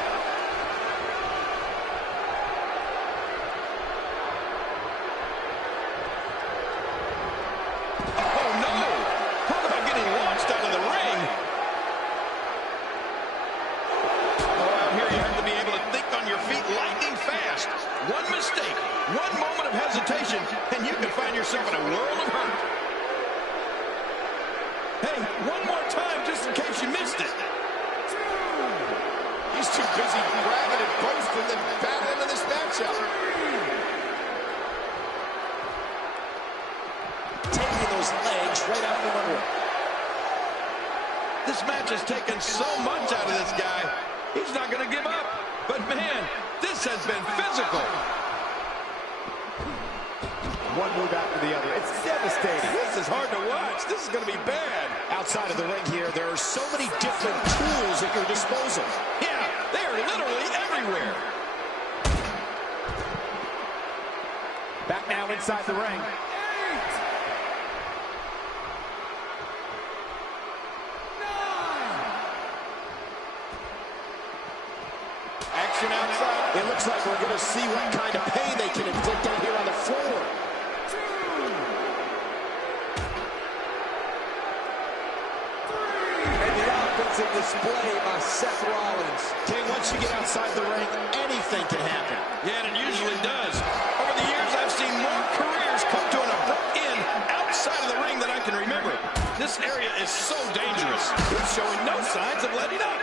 Oh, no. Talk about getting launched out of the ring. Oh, out here you have to be able to think on your feet lightning fast. One mistake, one moment of hesitation, and you can find yourself in a world of hurt. Hey, one more time just in case you missed it. He's too busy bragging and boasting than battling in this matchup. Taking those legs right out from under him. This match has taken so much out of this guy. He's not going to give up. But man, this This has been physical. One move after the other. It's devastating. This is hard to watch. This is going to be bad. Outside of the ring here, there are so many different tools at your disposal. Yeah, they are literally everywhere. Back now inside the ring. Action outside. It looks like we're going to see what kind of pain they can inflict out here on the floor. And the offensive display by Seth Rollins. King, once you get outside the ring, anything can happen. Yeah, and it usually does. Over the years, I've seen more careers come to an abrupt end outside of the ring than I can remember. This area is so dangerous. It's showing no signs of letting up.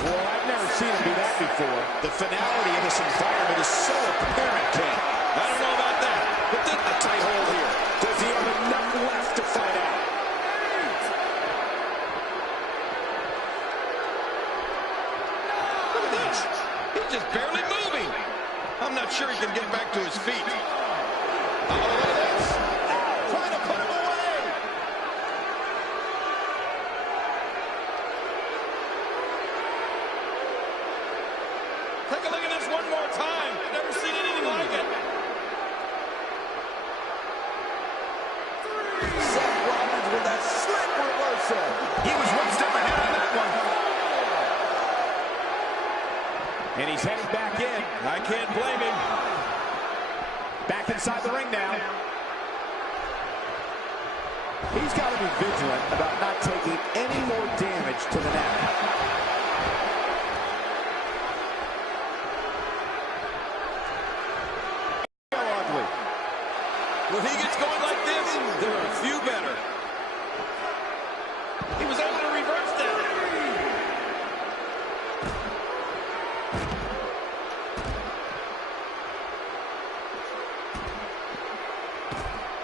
Well, I've never seen him do that before. The finality of this environment is so apparent, King. I don't know about that, but this A tight hold here. Does he have enough left to fight out? look at this. He's just barely moving. I'm not sure he can get back to his feet. Uh-oh, look at this. Trying to put him away. Take a look at this one more time. Never seen anything like it. Seth Rollins with that slick reversal. He was one step ahead on that one. And he's heading back in. I can't blame him. Back inside the ring now. He's got to be vigilant about not taking any more damage to the neck. Ugly. When he gets going like this, there are a few better. He was able to reverse that.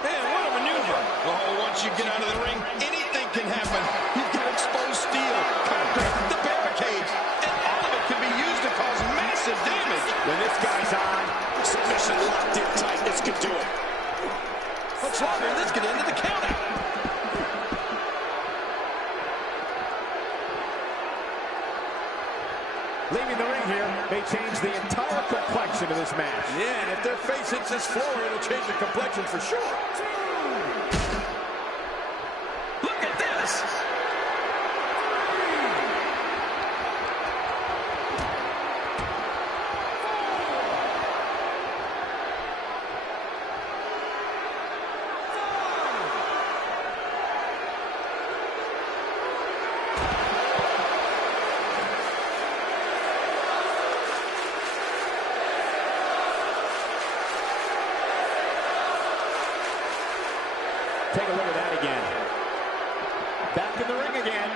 Man, what a maneuver. Oh, once you get out of the ring, anything can happen. You've got exposed steel, concrete, the barricades, and all of it can be used to cause massive damage. When this guy's on, Submission locked in tight. This could do it. Much longer, and this could end in the countout. leaving the ring here may change the entire complexion of this match. Yeah, and if their face hits this floor, it'll change the complexion for sure. Look at this. Take a look at that again. Back in the ring again.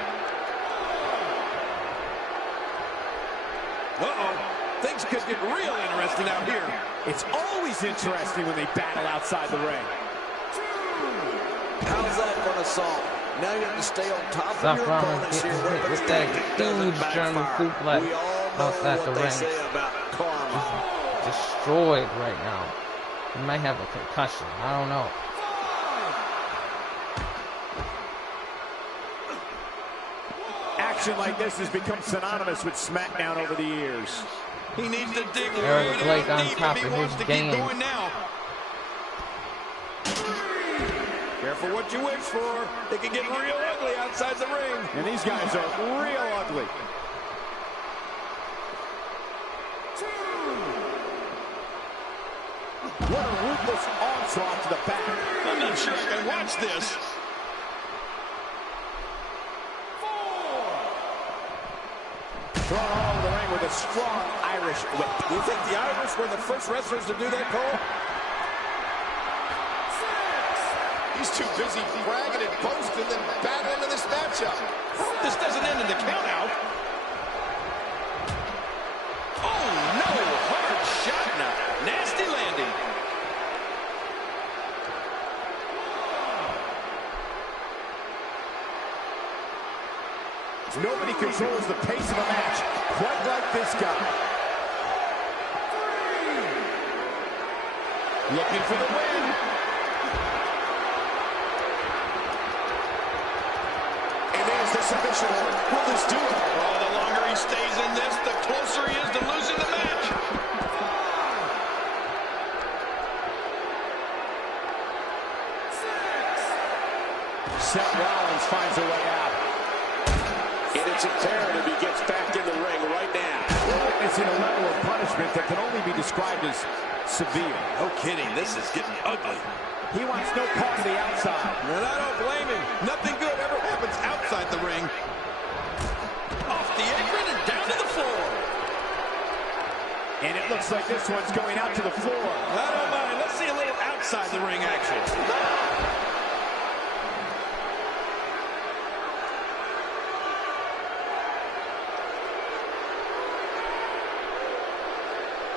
Uh-oh. Things could get real interesting out here. It's always interesting when they battle outside the ring. How's that for an assault? Now you have to stay on top of your opponents here. With that huge German suplex outside the ring. Destroyed right now. He might have a concussion. I don't know. Action like this has become synonymous with SmackDown over the years. He needs to dig Eric really Blake on deep top if he of wants his to keep game. going now. Careful what you wish for. It can get real ugly outside the ring. And these guys are real ugly. What a ruthless onslaught to the back. I'm not sure I can watch this. Thrown all over the ring with a strong Irish whip. Do you think the Irish were the first wrestlers to do that, Cole? He's too busy bragging and boasting than battling in this matchup. This doesn't end in the countout. Oh, no. Hard shot and a nasty landing. Nobody controls the pace of a match quite like this guy. Looking for the win. And there's the submission hold. Will this do it? Oh, the longer he stays in this, the closer he is to losing the match. Seth Rollins finds a way out. And it's imperative he gets back in the ring right now. We're witnessing a level of punishment that can only be described as severe. No kidding, this is getting ugly. He wants no part of the outside. And I don't blame him. Nothing good ever happens outside the ring. Off the apron and down to the floor. And it looks like this one's going out to the floor. I don't mind. Let's see a little outside the ring action.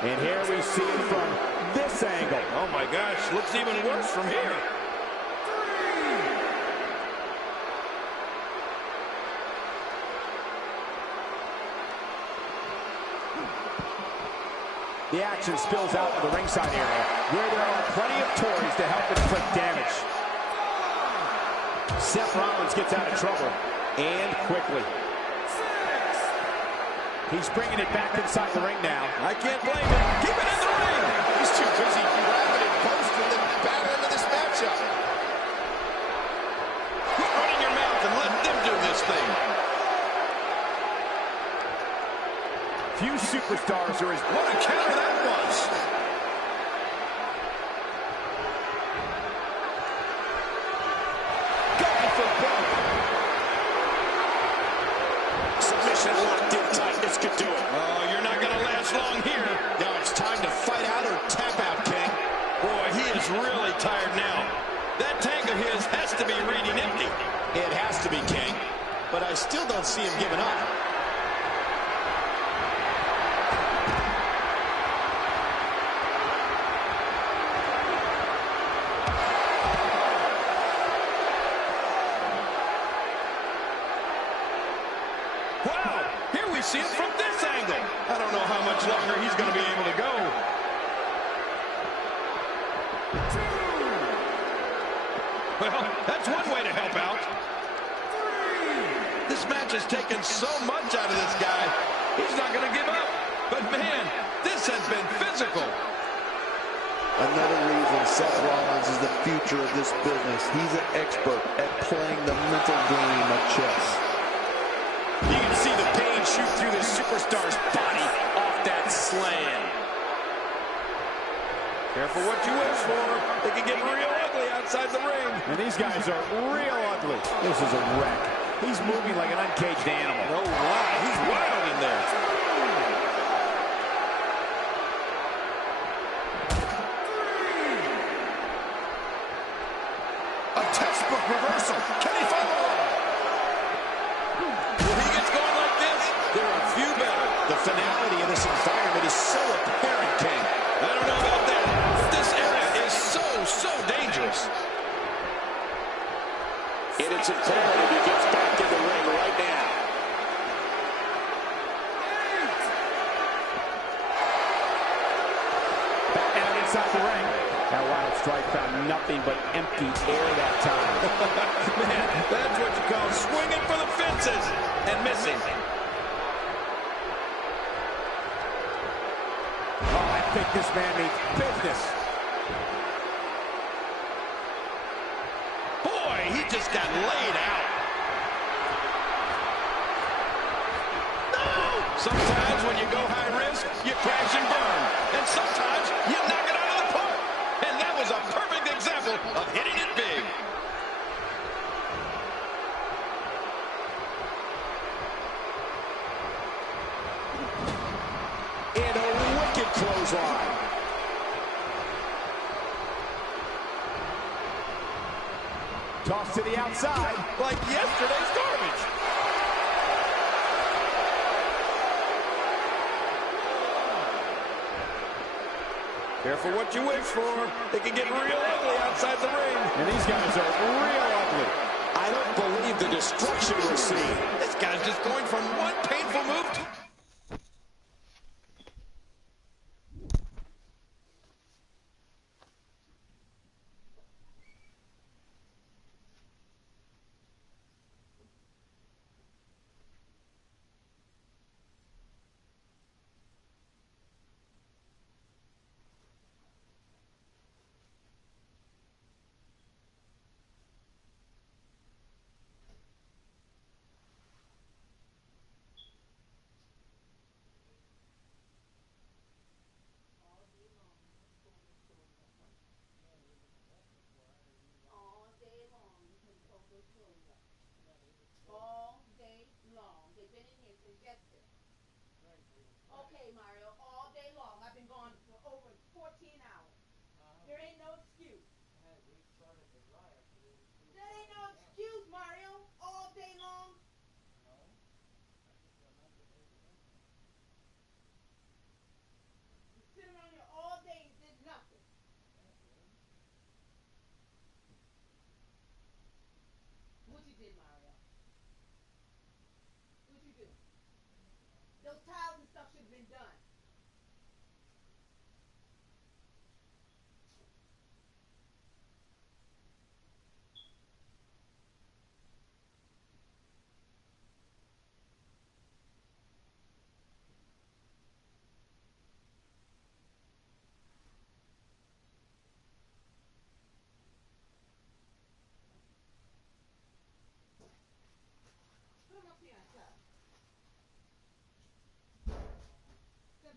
And here we see it from this angle. Oh my gosh, looks even worse from here. The action spills out to the ringside area, where there are plenty of toys to help inflict damage. Seth Rollins gets out of trouble, and quickly. He's bringing it back inside the ring now. I can't blame him. Keep it in the ring. He's too busy grabbing and posting the batter into this matchup. Quit running your mouth and let them do this thing. Few superstars are as... What a counter that was. Going for broke. Submission locked in tight. This could do it. Oh, you're not going to last long here. Now it's time to fight out or tap out, King. Boy, he is really tired now. That tank of his has to be reading empty. It has to be, King. But I still don't see him giving up. Wow, here we see it from this angle. I don't know how much longer he's going to be able to go. Well, that's one way to help out. This match has taken so much out of this guy. He's not going to give up. But man, this has been physical. Another reason Seth Rollins is the future of this business. He's an expert at playing the mental game of chess. You can see the pain shoot through this superstar's body off that slam. Careful what you wish for. It can get real ugly outside the ring. And these guys are real ugly. This is a wreck. He's moving like an uncaged animal. Oh, wow. He's wild in there. A textbook reversal. Can he follow up? When he gets going like this, there are few better. The finality of this environment is so apparent, King. I don't know about that, but this area is so dangerous. And it's imperative he gets back in the ring right now. Back out inside the ring. That wild strike found nothing but empty air that time. Man, that's what you call swinging for the fences and missing. Oh, I think this man means business. Boy, he just got laid out. No! Sometimes when you go high risk, you crash and burn. And sometimes you knock it out of the park. And that was a perfect example of hitting it big. And a wicked clothesline. Toss to the outside. Like yesterday's garbage. Careful what you wish for. It can get real ugly outside the ring. And these guys are real ugly. I don't believe the destruction we're seeing. This guy's just going from one painful move to... Okay, Mario, all day long. I've been gone for over 14 hours. There ain't no excuse. There ain't no excuse, Mario. All day long. You sit around here all day and did nothing. What you did, Mario? What you do? Those tiles and stuff should have been done. Put them up here on top. Sit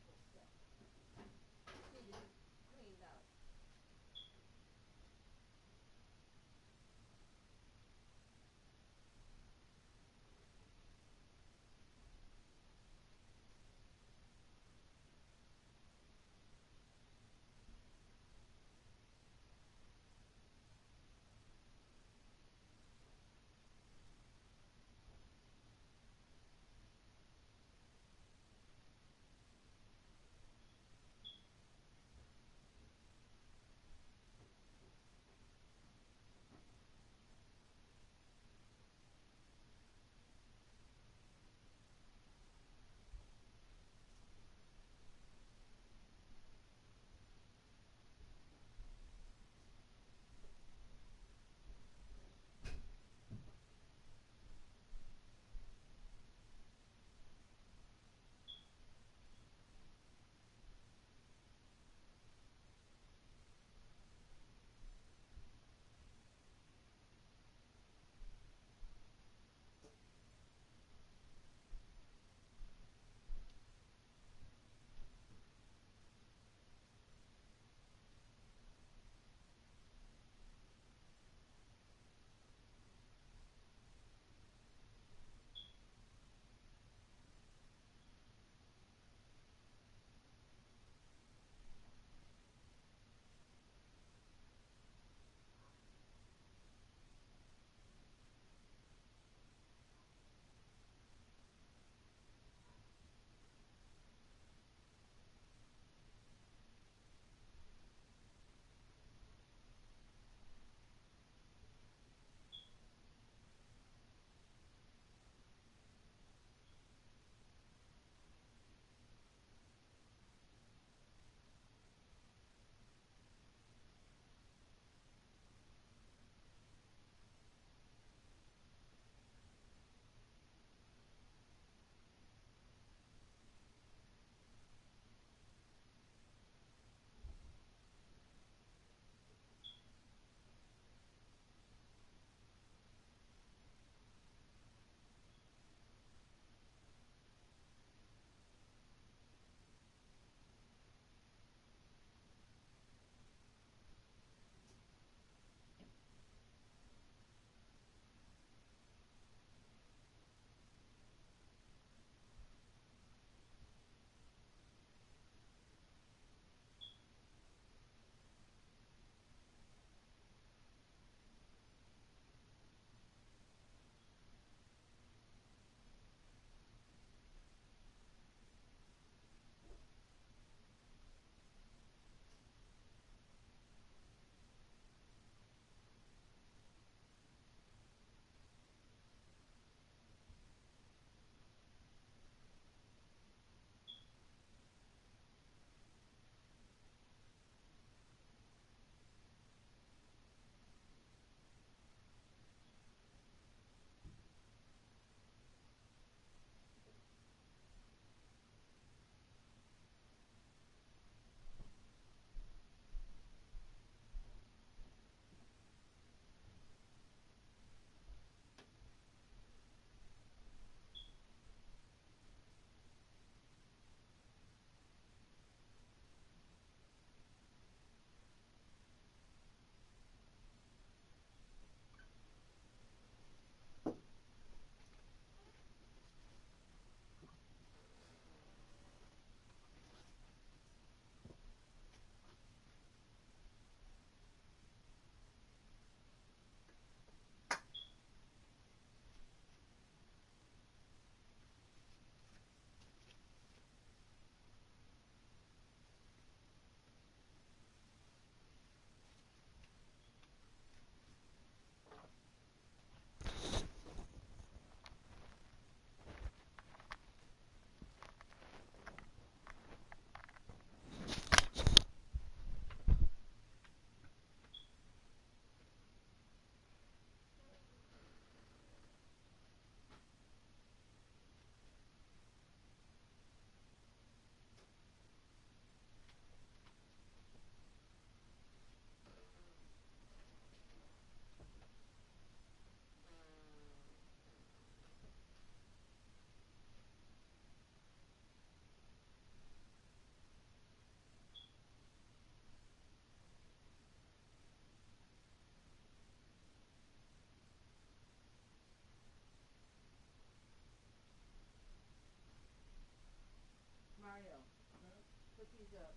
He's up.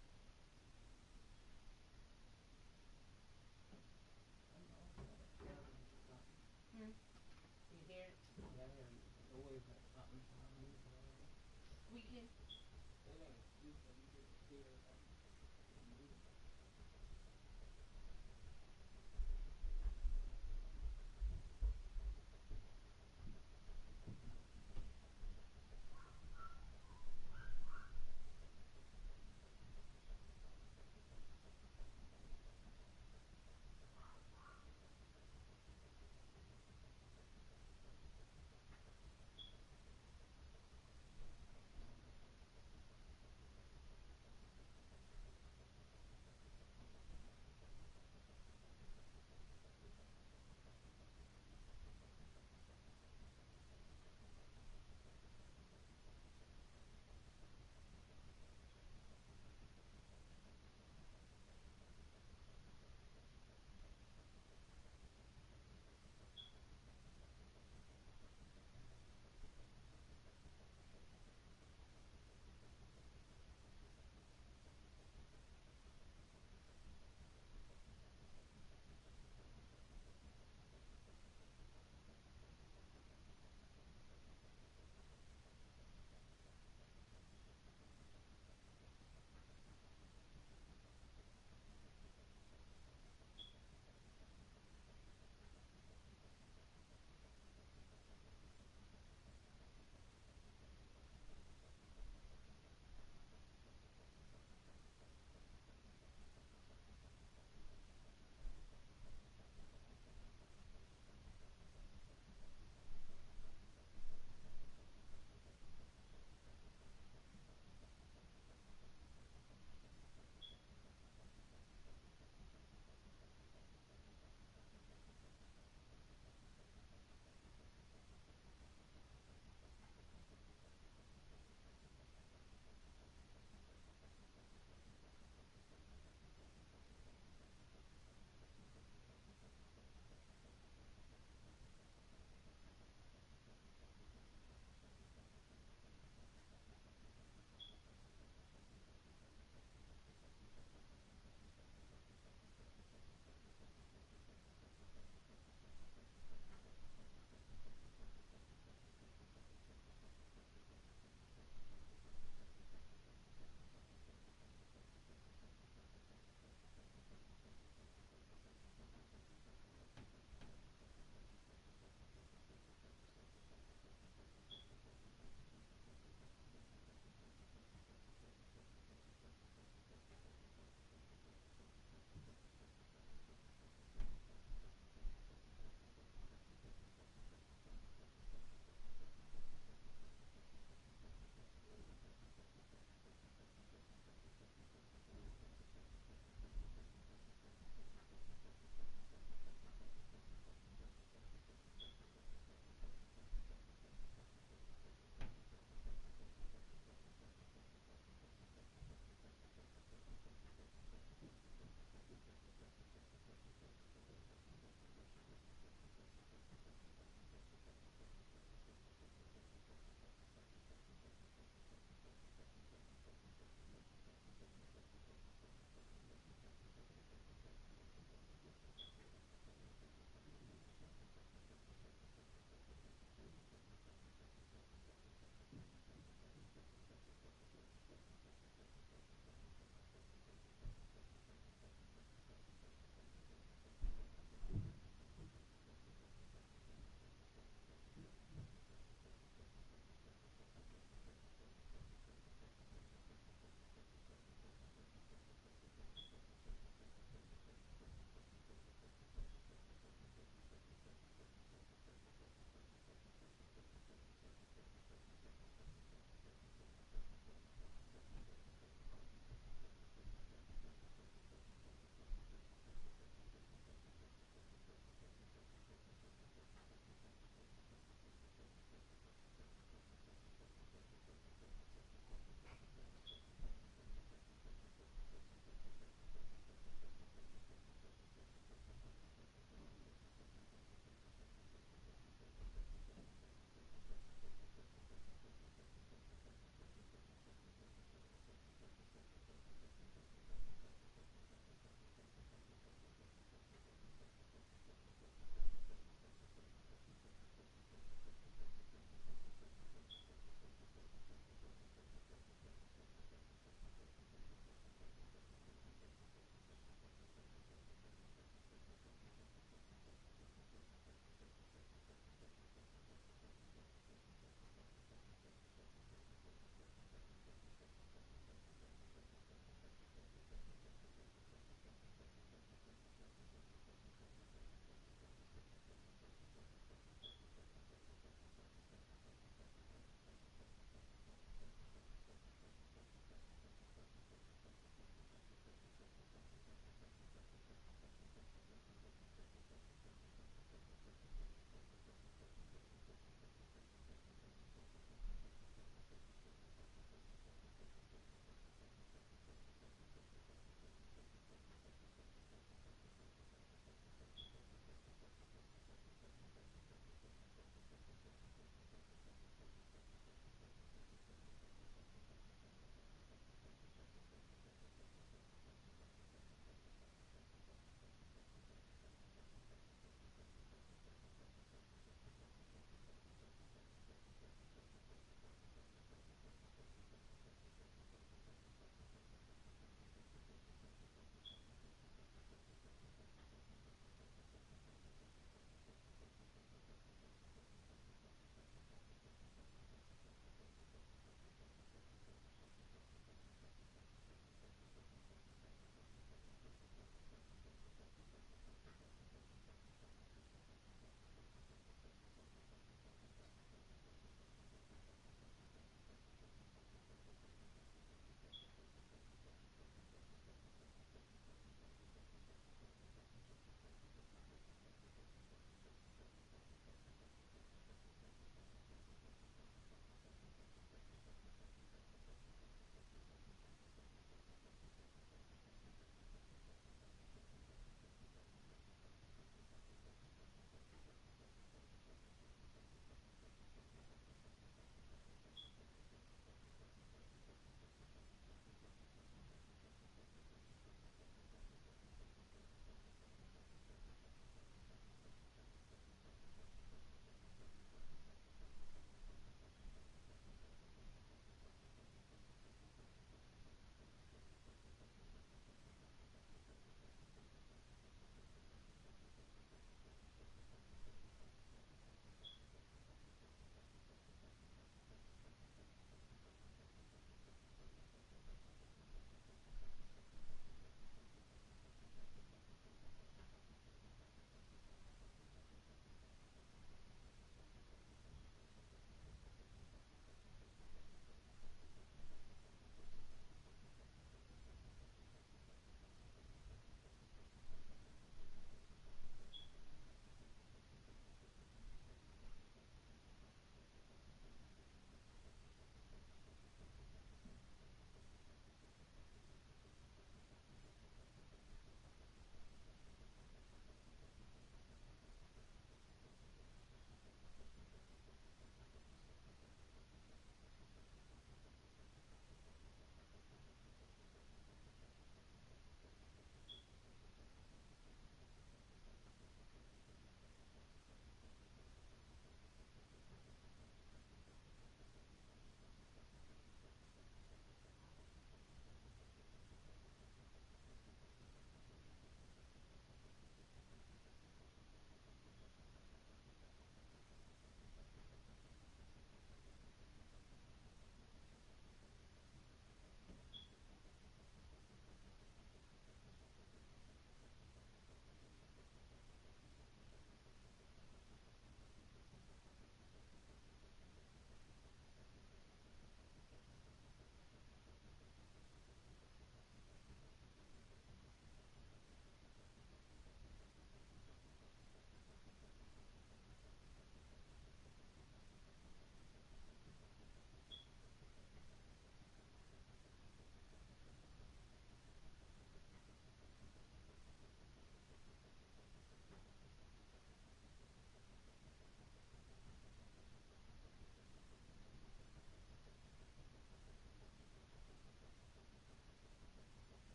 Hmm? You hear it? Yeah, I hear it. Always like something. Squeaking. It ain't squeaking. You just hear it.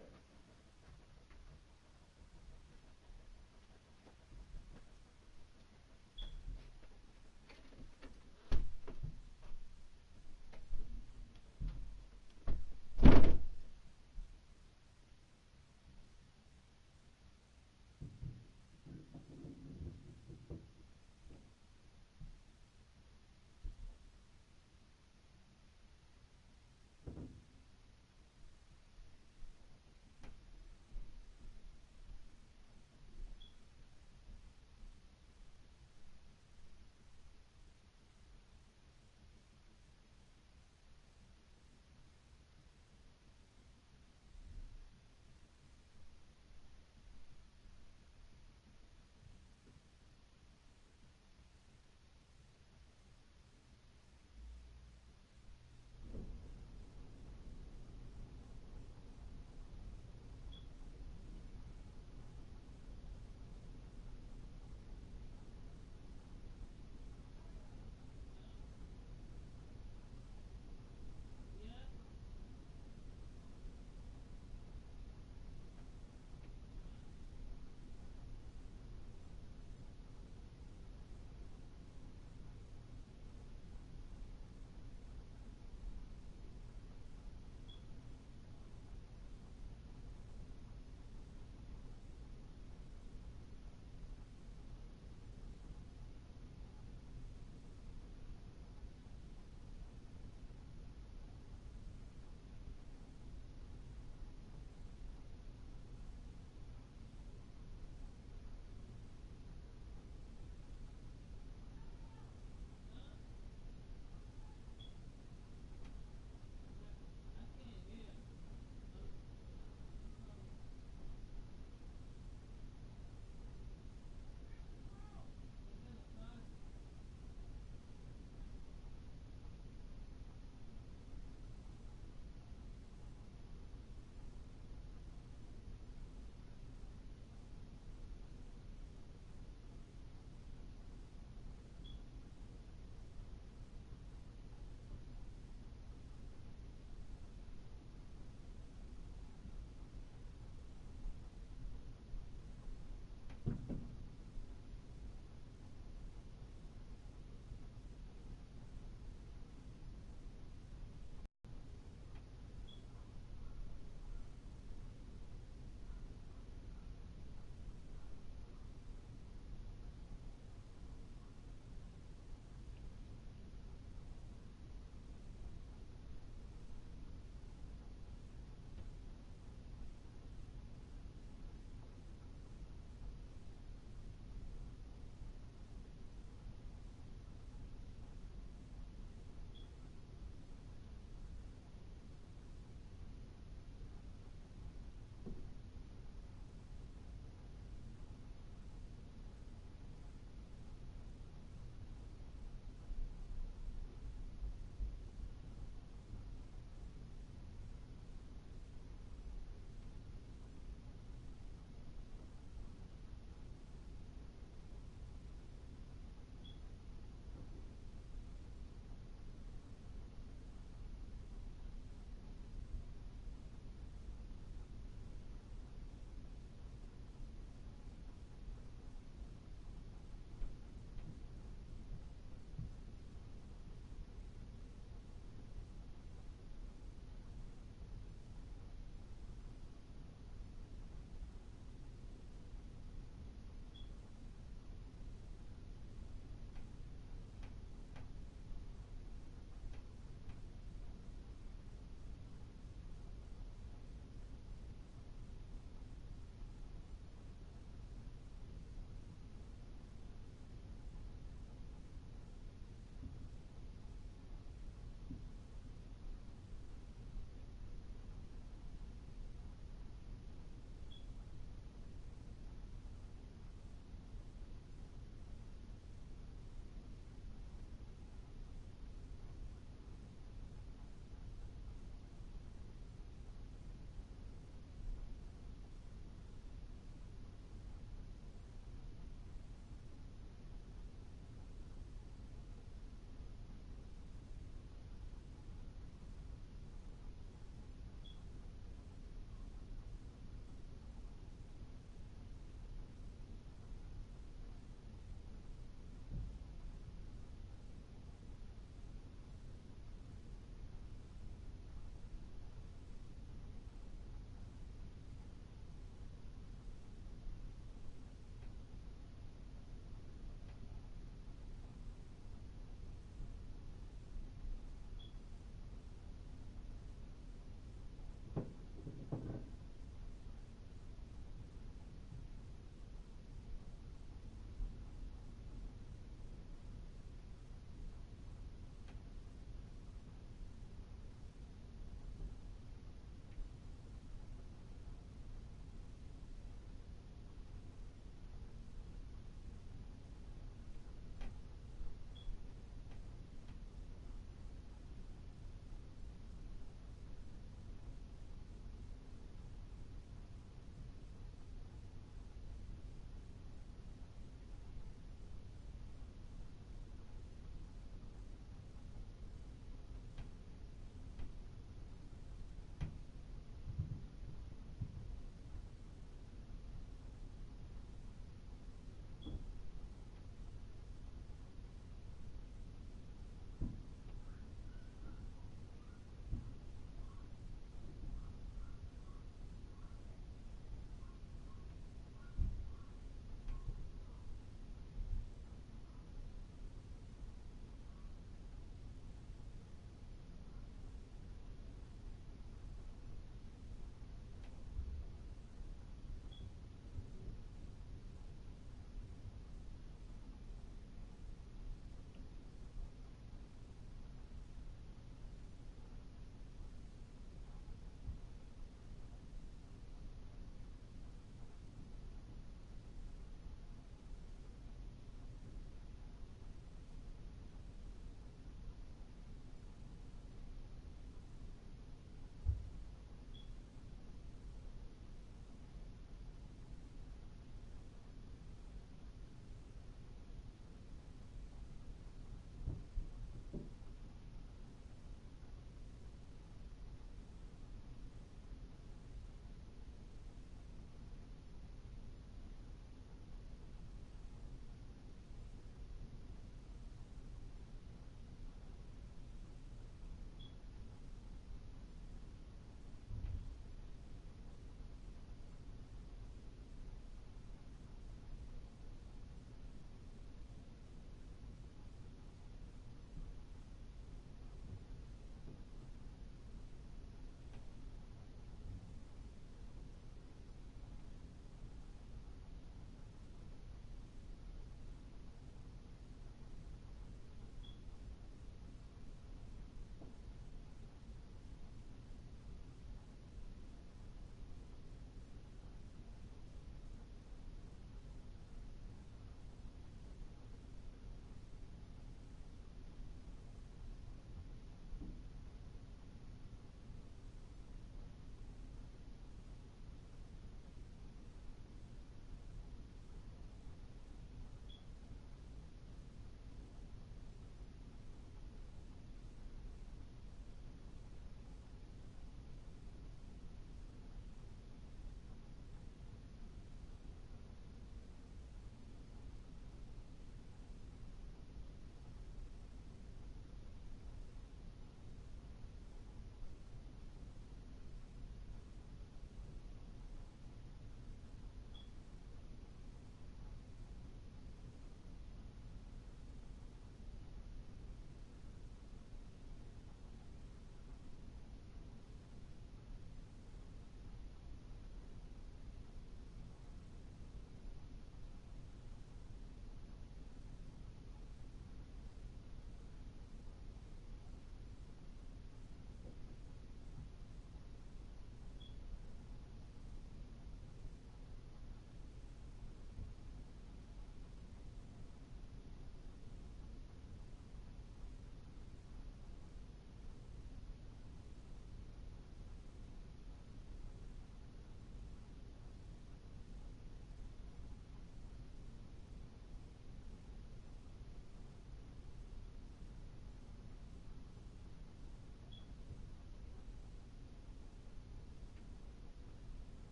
this.